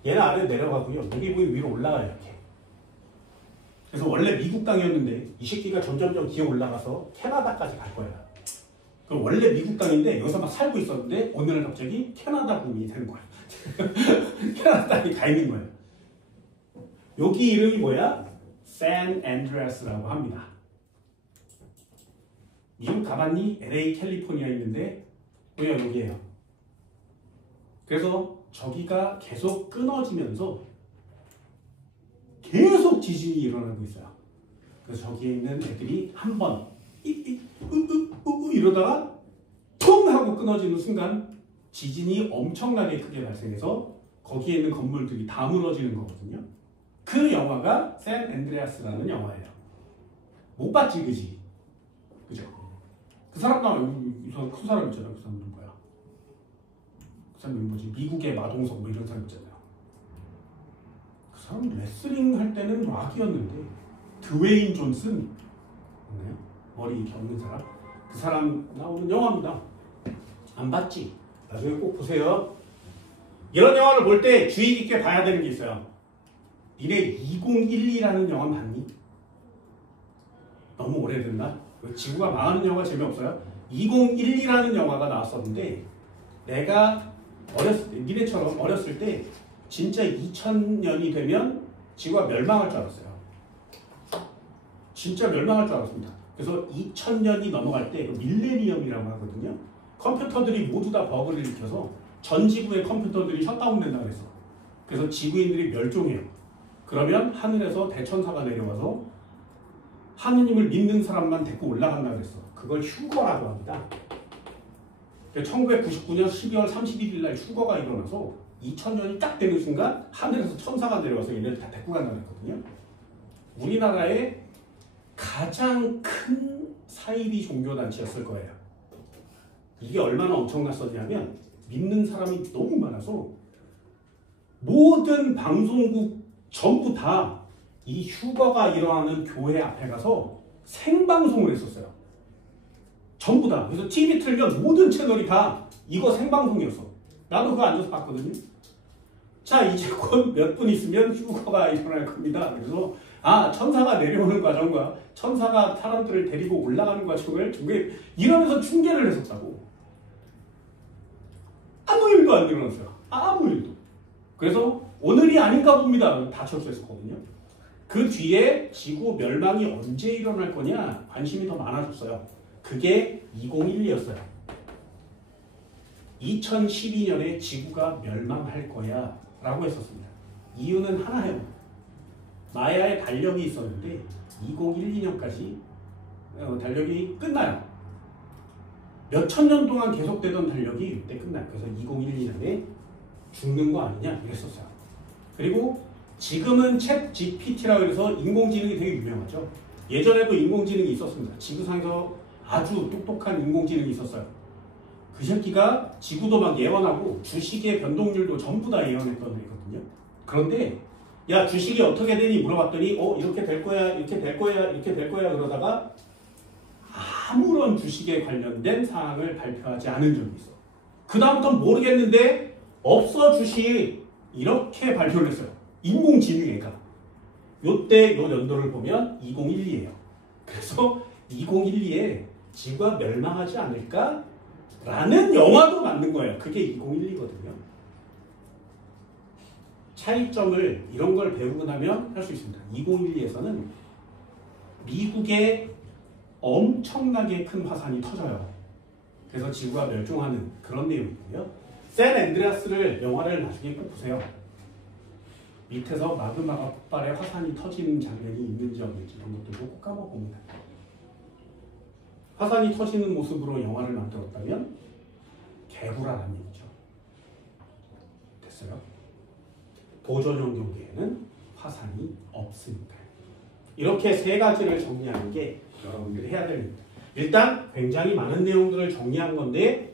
얘는 아래로 내려가고요. 여기 부분이 위로 올라가요. 이렇게. 그래서 원래 미국 땅이었는데 이 새끼가 점점점 기어 올라가서 캐나다까지 갈 거야. 그럼 원래 미국 땅인데 여기서 막 살고 있었는데 오늘은 갑자기 캐나다 국민이 되는 거야. 캐나다 땅에 가 있는 거예요. 여기 이름이 뭐야? 샌 앤드레아스라고 합니다. 미국 가봤니? LA 캘리포니아 있는데 여기에요. 그래서 저기가 계속 끊어지면서 계속 지진이 일어나고 있어요. 그래서 저기에 있는 애들이 한번 이러다가 퉁 하고 끊어지는 순간 지진이 엄청나게 크게 발생해서 거기에 있는 건물들이 다 무너지는 거거든요. 그 영화가 샌 앤드레아스라는 영화예요. 못 봤지, 그지? 그죠? 그 사람 그 사람 있잖아. 그 사람 누구야? 그 사람 누구지? 미국의 마동석 뭐 이런 사람 있잖아요. 그 사람 레슬링 할 때는 락이었는데 드웨인 존슨 맞나요? 머리 이렇게 없는 사람. 그 사람 나오는 영화입니다. 안 봤지? 나중에 꼭 보세요. 이런 영화를 볼 때 주의 깊게 봐야 되는 게 있어요. 니네 2012라는 영화 봤니? 너무 오래됐나? 지구가 망하는 영화 재미없어요? 2012라는 영화가 나왔었는데 내가 어렸을 때, 니네처럼 어렸을 때 진짜 2000년이 되면 지구가 멸망할 줄 알았어요. 진짜 멸망할 줄 알았습니다. 그래서 2000년이 넘어갈 때 밀레니엄이라고 하거든요. 컴퓨터들이 모두 다 버그를 일으켜서 전 지구의 컴퓨터들이 셧다운 된다고 그랬어. 그래서 지구인들이 멸종해요. 그러면 하늘에서 대천사가 내려와서 하느님을 믿는 사람만 데리고 올라간다고 그랬어. 그걸 휴거라고 합니다. 1999년 12월 31일 날 휴거가 일어나서 2000년이 딱 되는 순간 하늘에서 천사가 내려와서 얘네를 다 데리고 간다고 했거든요. 우리나라의 가장 큰 사이비 종교단체였을 거예요. 이게 얼마나 엄청났었냐면 믿는 사람이 너무 많아서 모든 방송국 전부 다 이 휴거가 일어나는 교회 앞에 가서 생방송을 했었어요. 전부 다. 그래서 TV 틀면 모든 채널이 다 이거 생방송이었어. 나도 그거 앉아서 봤거든요. 자, 이제 곧 몇 분 있으면 휴거가 일어날 겁니다. 그래서 천사가 내려오는 과정과 천사가 사람들을 데리고 올라가는 과정을 이러면서 중계를 했었다고. 아무 일도 안 일어났어요. 아무 일도. 그래서 오늘이 아닌가 봅니다. 다 철수했었거든요. 그 뒤에 지구 멸망이 언제 일어날 거냐 관심이 더 많아졌어요. 그게 2012였어요. 2012년에 지구가 멸망할 거야 라고 했었습니다. 이유는 하나예요. 마야의 달력이 있었는데 2012년까지 달력이 끝나요. 몇천 년 동안 계속되던 달력이 이때 끝나요. 그래서 2012년에 죽는 거 아니냐 이랬었어요. 그리고 지금은 챗 GPT라고 해서 인공지능이 되게 유명하죠. 예전에도 인공지능이 있었습니다. 지구상에서 아주 똑똑한 인공지능이 있었어요. 그 새끼가 지구도 막 예언하고 주식의 변동률도 전부 다 예언했던 애거든요. 그런데 야 주식이 어떻게 되니 물어봤더니 이렇게 될 거야 이렇게 될 거야 이렇게 될 거야 그러다가 아무런 주식에 관련된 사항을 발표하지 않은 적이 있어. 그 다음부터는 모르겠는데 없어 주식 이렇게 발표를 했어요. 인공지능애가. 요때 요 연도를 보면 2012예요. 그래서 2012에 지구가 멸망하지 않을까? 라는 영화도 만든 거예요. 그게 2012거든요. 차이점을 이런 걸 배우고 나면 할 수 있습니다. 2012에서는 미국에 엄청나게 큰 화산이 터져요. 그래서 지구가 멸종하는 그런 내용이고요. 샌 앤드레아스를 영화를 나중에 꼭 보세요. 밑에서 마그마가 폭발해 화산이 터지는 장면이 있는지 없는지 이런 것들도 꼭 까먹어봅니다. 화산이 터지는 모습으로 영화를 만들었다면 개구라는 얘기죠. 됐어요? 보존형 경계에는 화산이 없습니다. 이렇게 세 가지를 정리하는 게 여러분들이 해야 됩니다. 일단 굉장히 많은 내용들을 정리한 건데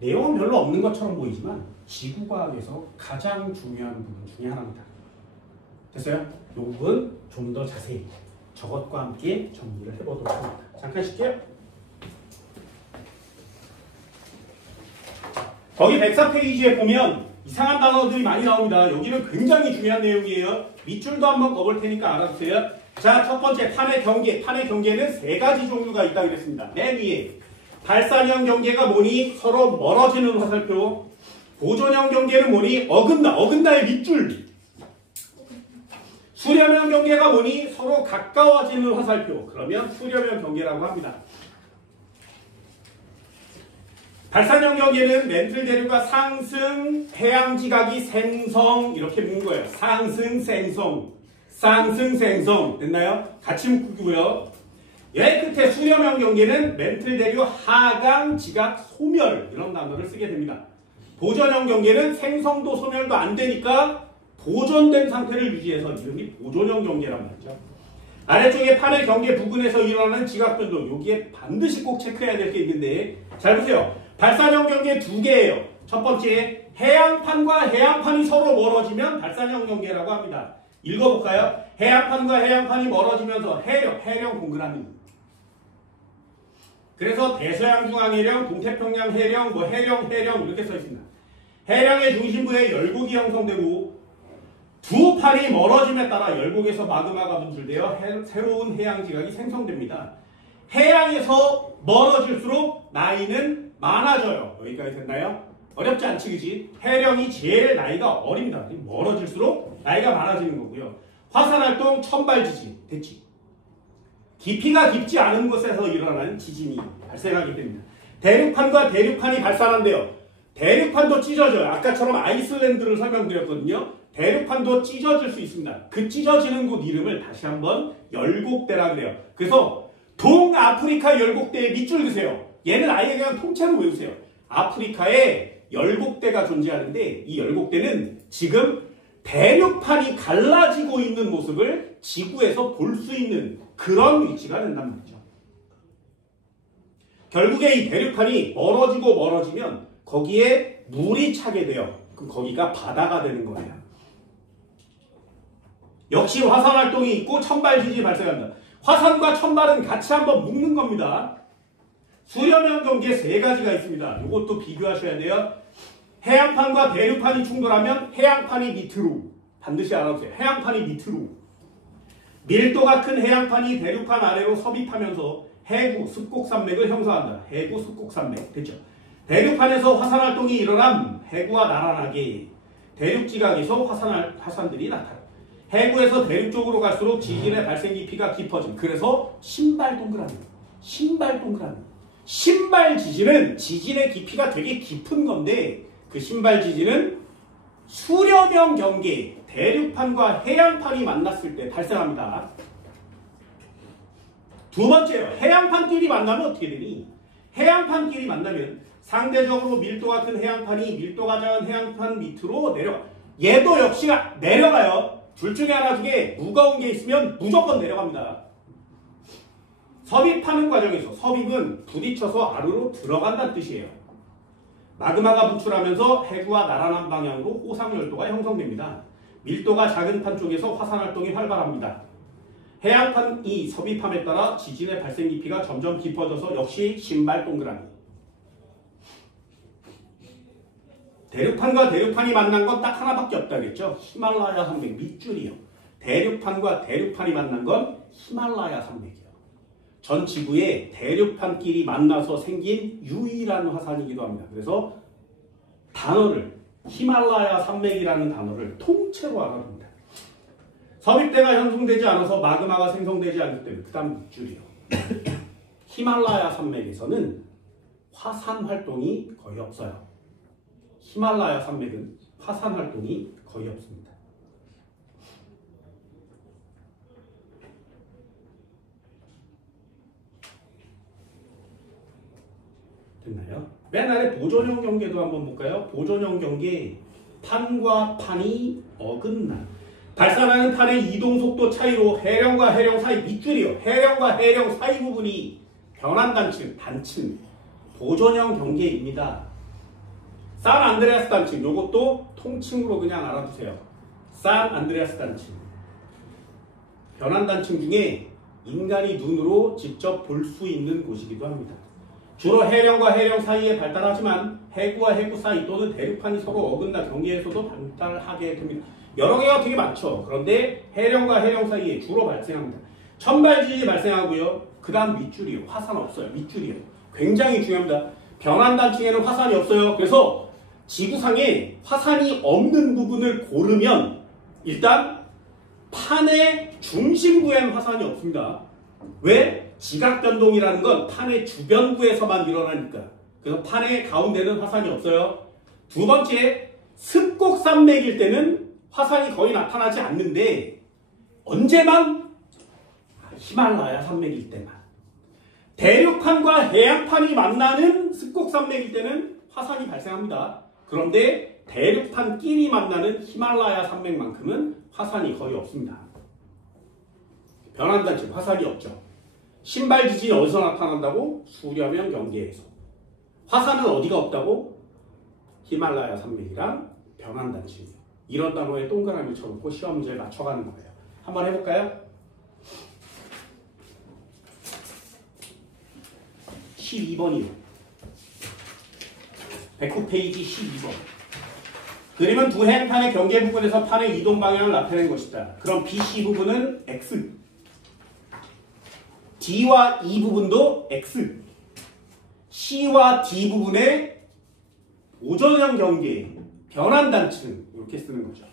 내용은 별로 없는 것처럼 보이지만 지구과학에서 가장 중요한 부분 중에 하나입니다. 됐어요? 이 부분 좀 더 자세히 저것과 함께 정리를 해보도록 합니다. 잠깐 쉴게요. 거기 104페이지에 보면 이상한 단어들이 많이 나옵니다. 여기는 굉장히 중요한 내용이에요. 밑줄도 한번 꺼볼 테니까 알아두세요. 자, 첫 번째 판의 경계. 판의 경계는 세 가지 종류가 있다고 그랬습니다. 맨 위에 발산형 경계가 뭐니? 서로 멀어지는 화살표. 보존형 경계는 뭐니? 어긋나의 밑줄. 수렴형 경계가 뭐니? 서로 가까워지는 화살표. 그러면 수렴형 경계라고 합니다. 발산형 경계는 멘틀 대류가 상승, 해양지각이 생성 이렇게 묶은 거예요. 상승, 생성. 상승, 생성. 됐나요? 같이 묶고요. 얘 끝에 수렴형 경계는 멘틀 대류 하강, 지각, 소멸 이런 단어를 쓰게 됩니다. 보존형 경계는 생성도 소멸도 안 되니까 보존된 상태를 유지해서 이름이 보존형 경계란 말이죠. 아래쪽에 판의 경계 부근에서 일어나는 지각 변동 여기에 반드시 꼭 체크해야 될 게 있는데 잘 보세요. 발산형 경계 두 개예요. 첫 번째 해양판과 해양판이 서로 멀어지면 발산형 경계라고 합니다. 읽어볼까요? 해양판과 해양판이 멀어지면서 해령 동그라미. 그래서 대서양중앙해령, 동태평양 해령, 해령 이렇게 써 있습니다. 해령의 중심부에 열곡이 형성되고 두 판이 멀어짐에 따라 열곡에서 마그마가 분출되어 새로운 해양지각이 생성됩니다. 해양에서 멀어질수록 나이는 많아져요. 여기까지 됐나요? 어렵지 않지, 그지? 해령이 제일 나이가 어립니다. 멀어질수록 나이가 많아지는 거고요. 화산활동, 천발지진, 됐지? 깊이가 깊지 않은 곳에서 일어나는 지진이 발생하게 됩니다. 대륙판과 대륙판이 발산한대요. 대륙판도 찢어져요. 아까처럼 아이슬란드를 설명드렸거든요. 대륙판도 찢어질 수 있습니다. 그 찢어지는 곳 이름을 다시 한번 열곡대라 그래요. 그래서 동아프리카 열곡대에 밑줄 그세요. 얘는 아예 그냥 통째로 외우세요. 아프리카에 열곡대가 존재하는데 이 열곡대는 지금 대륙판이 갈라지고 있는 모습을 지구에서 볼 수 있는 그런 위치가 된단 말이죠. 결국에 이 대륙판이 멀어지면 거기에 물이 차게 돼요. 그럼 거기가 바다가 되는 거예요. 역시 화산활동이 있고 천발지진이 발생한다. 화산과 천발은 같이 한번 묶는 겁니다. 수렴형 경계 세 가지가 있습니다. 이것도 비교하셔야 돼요. 해양판과 대륙판이 충돌하면 해양판이 밑으로 반드시 알아두세요. 해양판이 밑으로 밀도가 큰 해양판이 대륙판 아래로 섭입하면서 해구, 습곡산맥을 형성한다. 해구, 습곡산맥 됐죠? 대륙판에서 화산활동이 일어남 해구와 나란하게 대륙지각에서 화산들이 나타나. 해구에서 대륙 쪽으로 갈수록 지진의 발생 깊이가 깊어짐. 그래서 신발 동그라미. 신발 지진은 지진의 깊이가 되게 깊은 건데 그 신발 지진은 수렴형 경계, 대륙판과 해양판이 만났을 때 발생합니다. 두 번째요. 해양판끼리 만나면 어떻게 되니? 해양판끼리 만나면 상대적으로 밀도가 큰 해양판이 밀도가 작은 해양판 밑으로 내려가. 얘도 역시 내려가요. 둘 중에 하나 중에 무거운 게 있으면 무조건 내려갑니다. 섭입하는 과정에서 섭입은 부딪혀서 아래로 들어간다는 뜻이에요. 마그마가 분출하면서 해구와 나란한 방향으로 호상열도가 형성됩니다. 밀도가 작은 판 쪽에서 화산활동이 활발합니다. 해양판이 섭입함에 따라 지진의 발생 깊이가 점점 깊어져서 역시 신발 동그라미. 대륙판과 대륙판이 만난 건 딱 하나밖에 없다겠죠. 히말라야 산맥 밑줄이요. 대륙판과 대륙판이 만난 건 히말라야 산맥이요. 전 지구에 대륙판끼리 만나서 생긴 유일한 화산이기도 합니다. 그래서 단어를 히말라야 산맥이라는 단어를 통째로 알아둡니다. 섭입대가 형성되지 않아서 마그마가 생성되지 않기 때문에 그 다음 밑줄이요. 히말라야 산맥에서는 화산 활동이 거의 없어요. 히말라야 산맥은 화산 활동이 거의 없습니다. 됐나요? 맨 아래 보존형 경계도 한번 볼까요? 보존형 경계, 판과 판이 어긋나. 발산하는 판의 이동 속도 차이로 해령과 해령 사이 밑줄이요. 해령과 해령 사이 부분이 변환 단층, 보존형 경계입니다. 산 안드레아스 단층, 요것도 통칭으로 그냥 알아두세요. 산 안드레아스 단층. 변환 단층 중에 인간이 눈으로 직접 볼 수 있는 곳이기도 합니다. 주로 해령과 해령 사이에 발달하지만 해구와 해구 사이 또는 대륙판이 서로 어긋나 경계에서도 발달하게 됩니다. 여러 개가 되게 많죠. 그런데 해령과 해령 사이에 주로 발생합니다. 천발지진이 발생하고요. 그 다음 밑줄이요. 화산 없어요. 밑줄이요. 굉장히 중요합니다. 변환 단층에는 화산이 없어요. 그래서 지구상에 화산이 없는 부분을 고르면 일단 판의 중심부에는 화산이 없습니다. 왜? 지각변동이라는 건 판의 주변부에서만 일어나니까. 그래서 판의 가운데는 화산이 없어요. 두 번째, 습곡산맥일 때는 화산이 거의 나타나지 않는데 언제만? 히말라야 산맥일 때만. 대륙판과 해양판이 만나는 습곡산맥일 때는 화산이 발생합니다. 그런데 대륙판끼리 만나는 히말라야 산맥만큼은 화산이 거의 없습니다. 변환단층 화산이 없죠. 신발 지진이 어디서 나타난다고? 수렴형 경계에서. 화산은 어디가 없다고? 히말라야 산맥이랑 변환단층이에요. 이런 단어에 동그라미 쳐놓고 시험 문제를 맞춰가는 거예요. 한번 해볼까요? 12번이요. 109페이지 12번. 그림은 두 해안판의 경계 부분에서 판의 이동 방향을 나타낸 것이다. 그럼 BC 부분은 X. D와 E 부분도 X. C와 D 부분의 보존형 경계, 변환단층 이렇게 쓰는 거죠.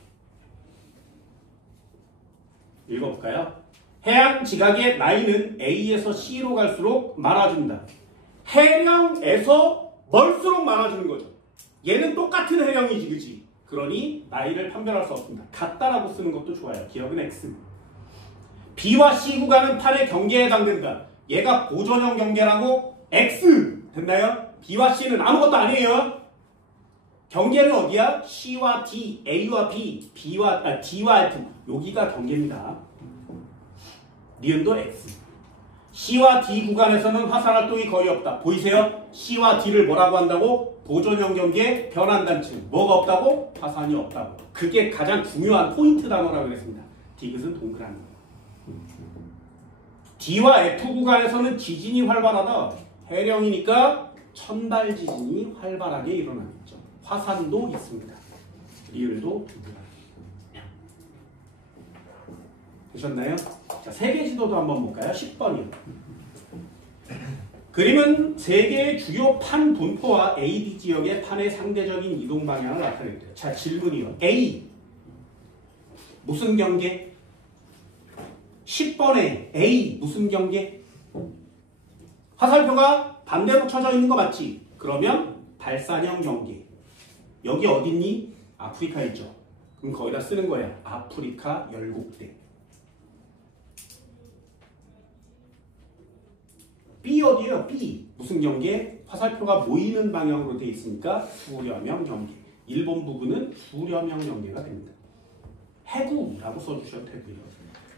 읽어볼까요? 해안 지각의 라인은 A에서 C로 갈수록 많아진다. 해령에서 멀수록 많아지는 거죠. 얘는 똑같은 해령이지, 그치? 그러니 나이를 판별할 수 없습니다. 같다라고 쓰는 것도 좋아요. 기억은 X. B와 C 구간은 판의 경계에 해당된다. 얘가 보존형 경계라고 X. 됐나요? B와 C는 아무것도 아니에요. 경계는 어디야? C와 D, A와 B, D와 F. 여기가 경계입니다. 니은도 X. C와 D 구간에서는 화산 활동이 거의 없다. 보이세요? C와 D를 뭐라고 한다고? 보존형 경계, 변환단층. 뭐가 없다고? 화산이 없다고. 그게 가장 중요한 포인트 단어라고 했습니다. 디귿은 동그라미. D와 F 구간에서는 지진이 활발하다. 해령이니까 천발 지진이 활발하게 일어나겠죠. 화산도 있습니다. 리을도 동그라미. 되셨나요? 자, 세계 지도도 한번 볼까요? 10번이요. 그림은 세계의 주요 판 분포와 AD 지역의 판의 상대적인 이동 방향을 나타냅니다. 자, 질문이요. A. 무슨 경계? 10번에 A. 무슨 경계? 화살표가 반대로 쳐져 있는 거 맞지? 그러면 발산형 경계. 여기 어딨니? 아프리카 있죠? 그럼 거기다 쓰는 거야. 아프리카 열곡대. B 어디에요? B. 무슨 경계? 화살표가 모이는 방향으로 되어 있으니까 수렴형 경계. 일본 부분은 수렴형 경계가 됩니다. 해구라고 써주셔도 되고요.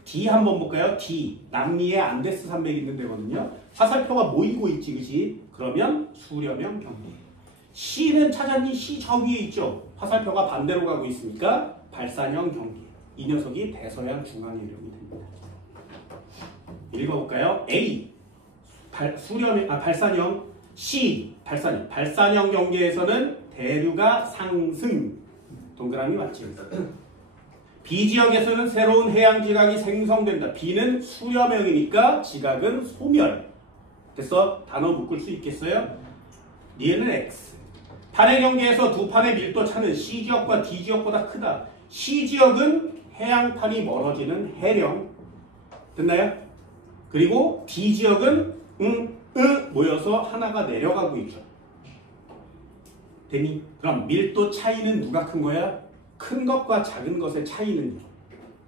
D 한번 볼까요? D. 남미에 안데스 산맥이 있는 데거든요. 화살표가 모이고 있지, 그치? 그러면 수렴형 경계. C는 찾았니? C 저 위에 있죠? 화살표가 반대로 가고 있으니까 발산형 경계. 이 녀석이 대서양 중앙해령이 됩니다. 읽어볼까요? A. 발산형. C. 발산형. 발산형 경계에서는 대류가 상승. 동그라미 맞죠? B 지역에서는 새로운 해양 지각이 생성된다. B는 수렴형이니까 지각은 소멸. 됐어? 단어 묶을 수 있겠어요? 얘는 X. 판의 경계에서 두 판의 밀도 차는 C지역과 D지역보다 크다. C지역은 해양판이 멀어지는 해령. 됐나요? 그리고 D지역은 모여서 하나가 내려가고 있죠. 되니? 그럼 밀도 차이는 누가 큰 거야? 큰 것과 작은 것의 차이는요.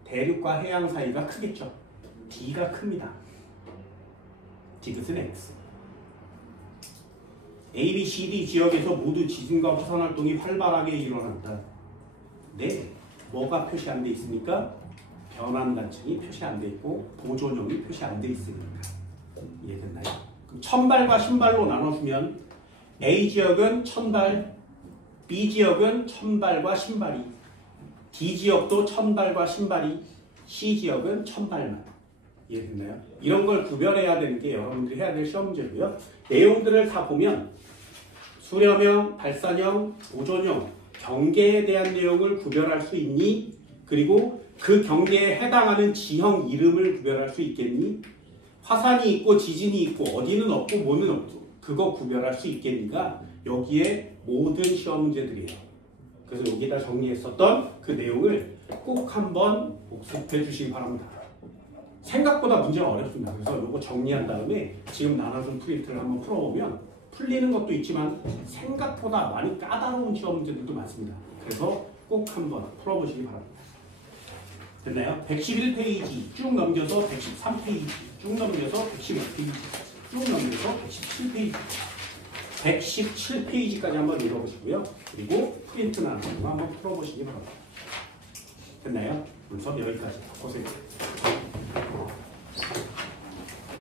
대륙과 해양 사이가 크겠죠. D가 큽니다. 디귿은 X. A, B, C, D 지역에서 모두 지진과 화산 활동이 활발하게 일어난다. 네. 뭐가 표시 안 돼 있습니까? 변환 단층이 표시 안 돼 있고 보존형이 표시 안 돼 있으니까. 이해됐나요? 그럼 천발과 신발로 나눠주면 A 지역은 천발, B 지역은 천발과 신발이, D 지역도 천발과 신발이, C 지역은 천발만. 이해됐나요? 이런 걸 구별해야 되는 게 여러분들이 해야 될 시험 문제고요. 내용들을 다 보면 수렴형, 발산형, 보존형, 경계에 대한 내용을 구별할 수 있니? 그리고 그 경계에 해당하는 지형 이름을 구별할 수 있겠니? 화산이 있고 지진이 있고 어디는 없고 뭐는 없고 그거 구별할 수 있겠니가 여기에 모든 시험 문제들이에요. 그래서 여기다 정리했었던 그 내용을 꼭 한번 복습해 주시기 바랍니다. 생각보다 문제가 어렵습니다. 그래서 이거 정리한 다음에 지금 나눠준 프린트를 한번 풀어보면 풀리는 것도 있지만 생각보다 많이 까다로운 시험 문제들도 많습니다. 그래서 꼭 한번 풀어보시기 바랍니다. 됐나요? 111페이지 쭉 넘겨서 113페이지 쭉 넘겨서 111페이지 쭉 넘겨서 117페이지 117페이지까지 한번 읽어보시고요. 그리고 프린트 나누는 거 한번 풀어보시기 바랍니다. 됐나요? 오늘 수업 여기까지. 고생하셨습니다.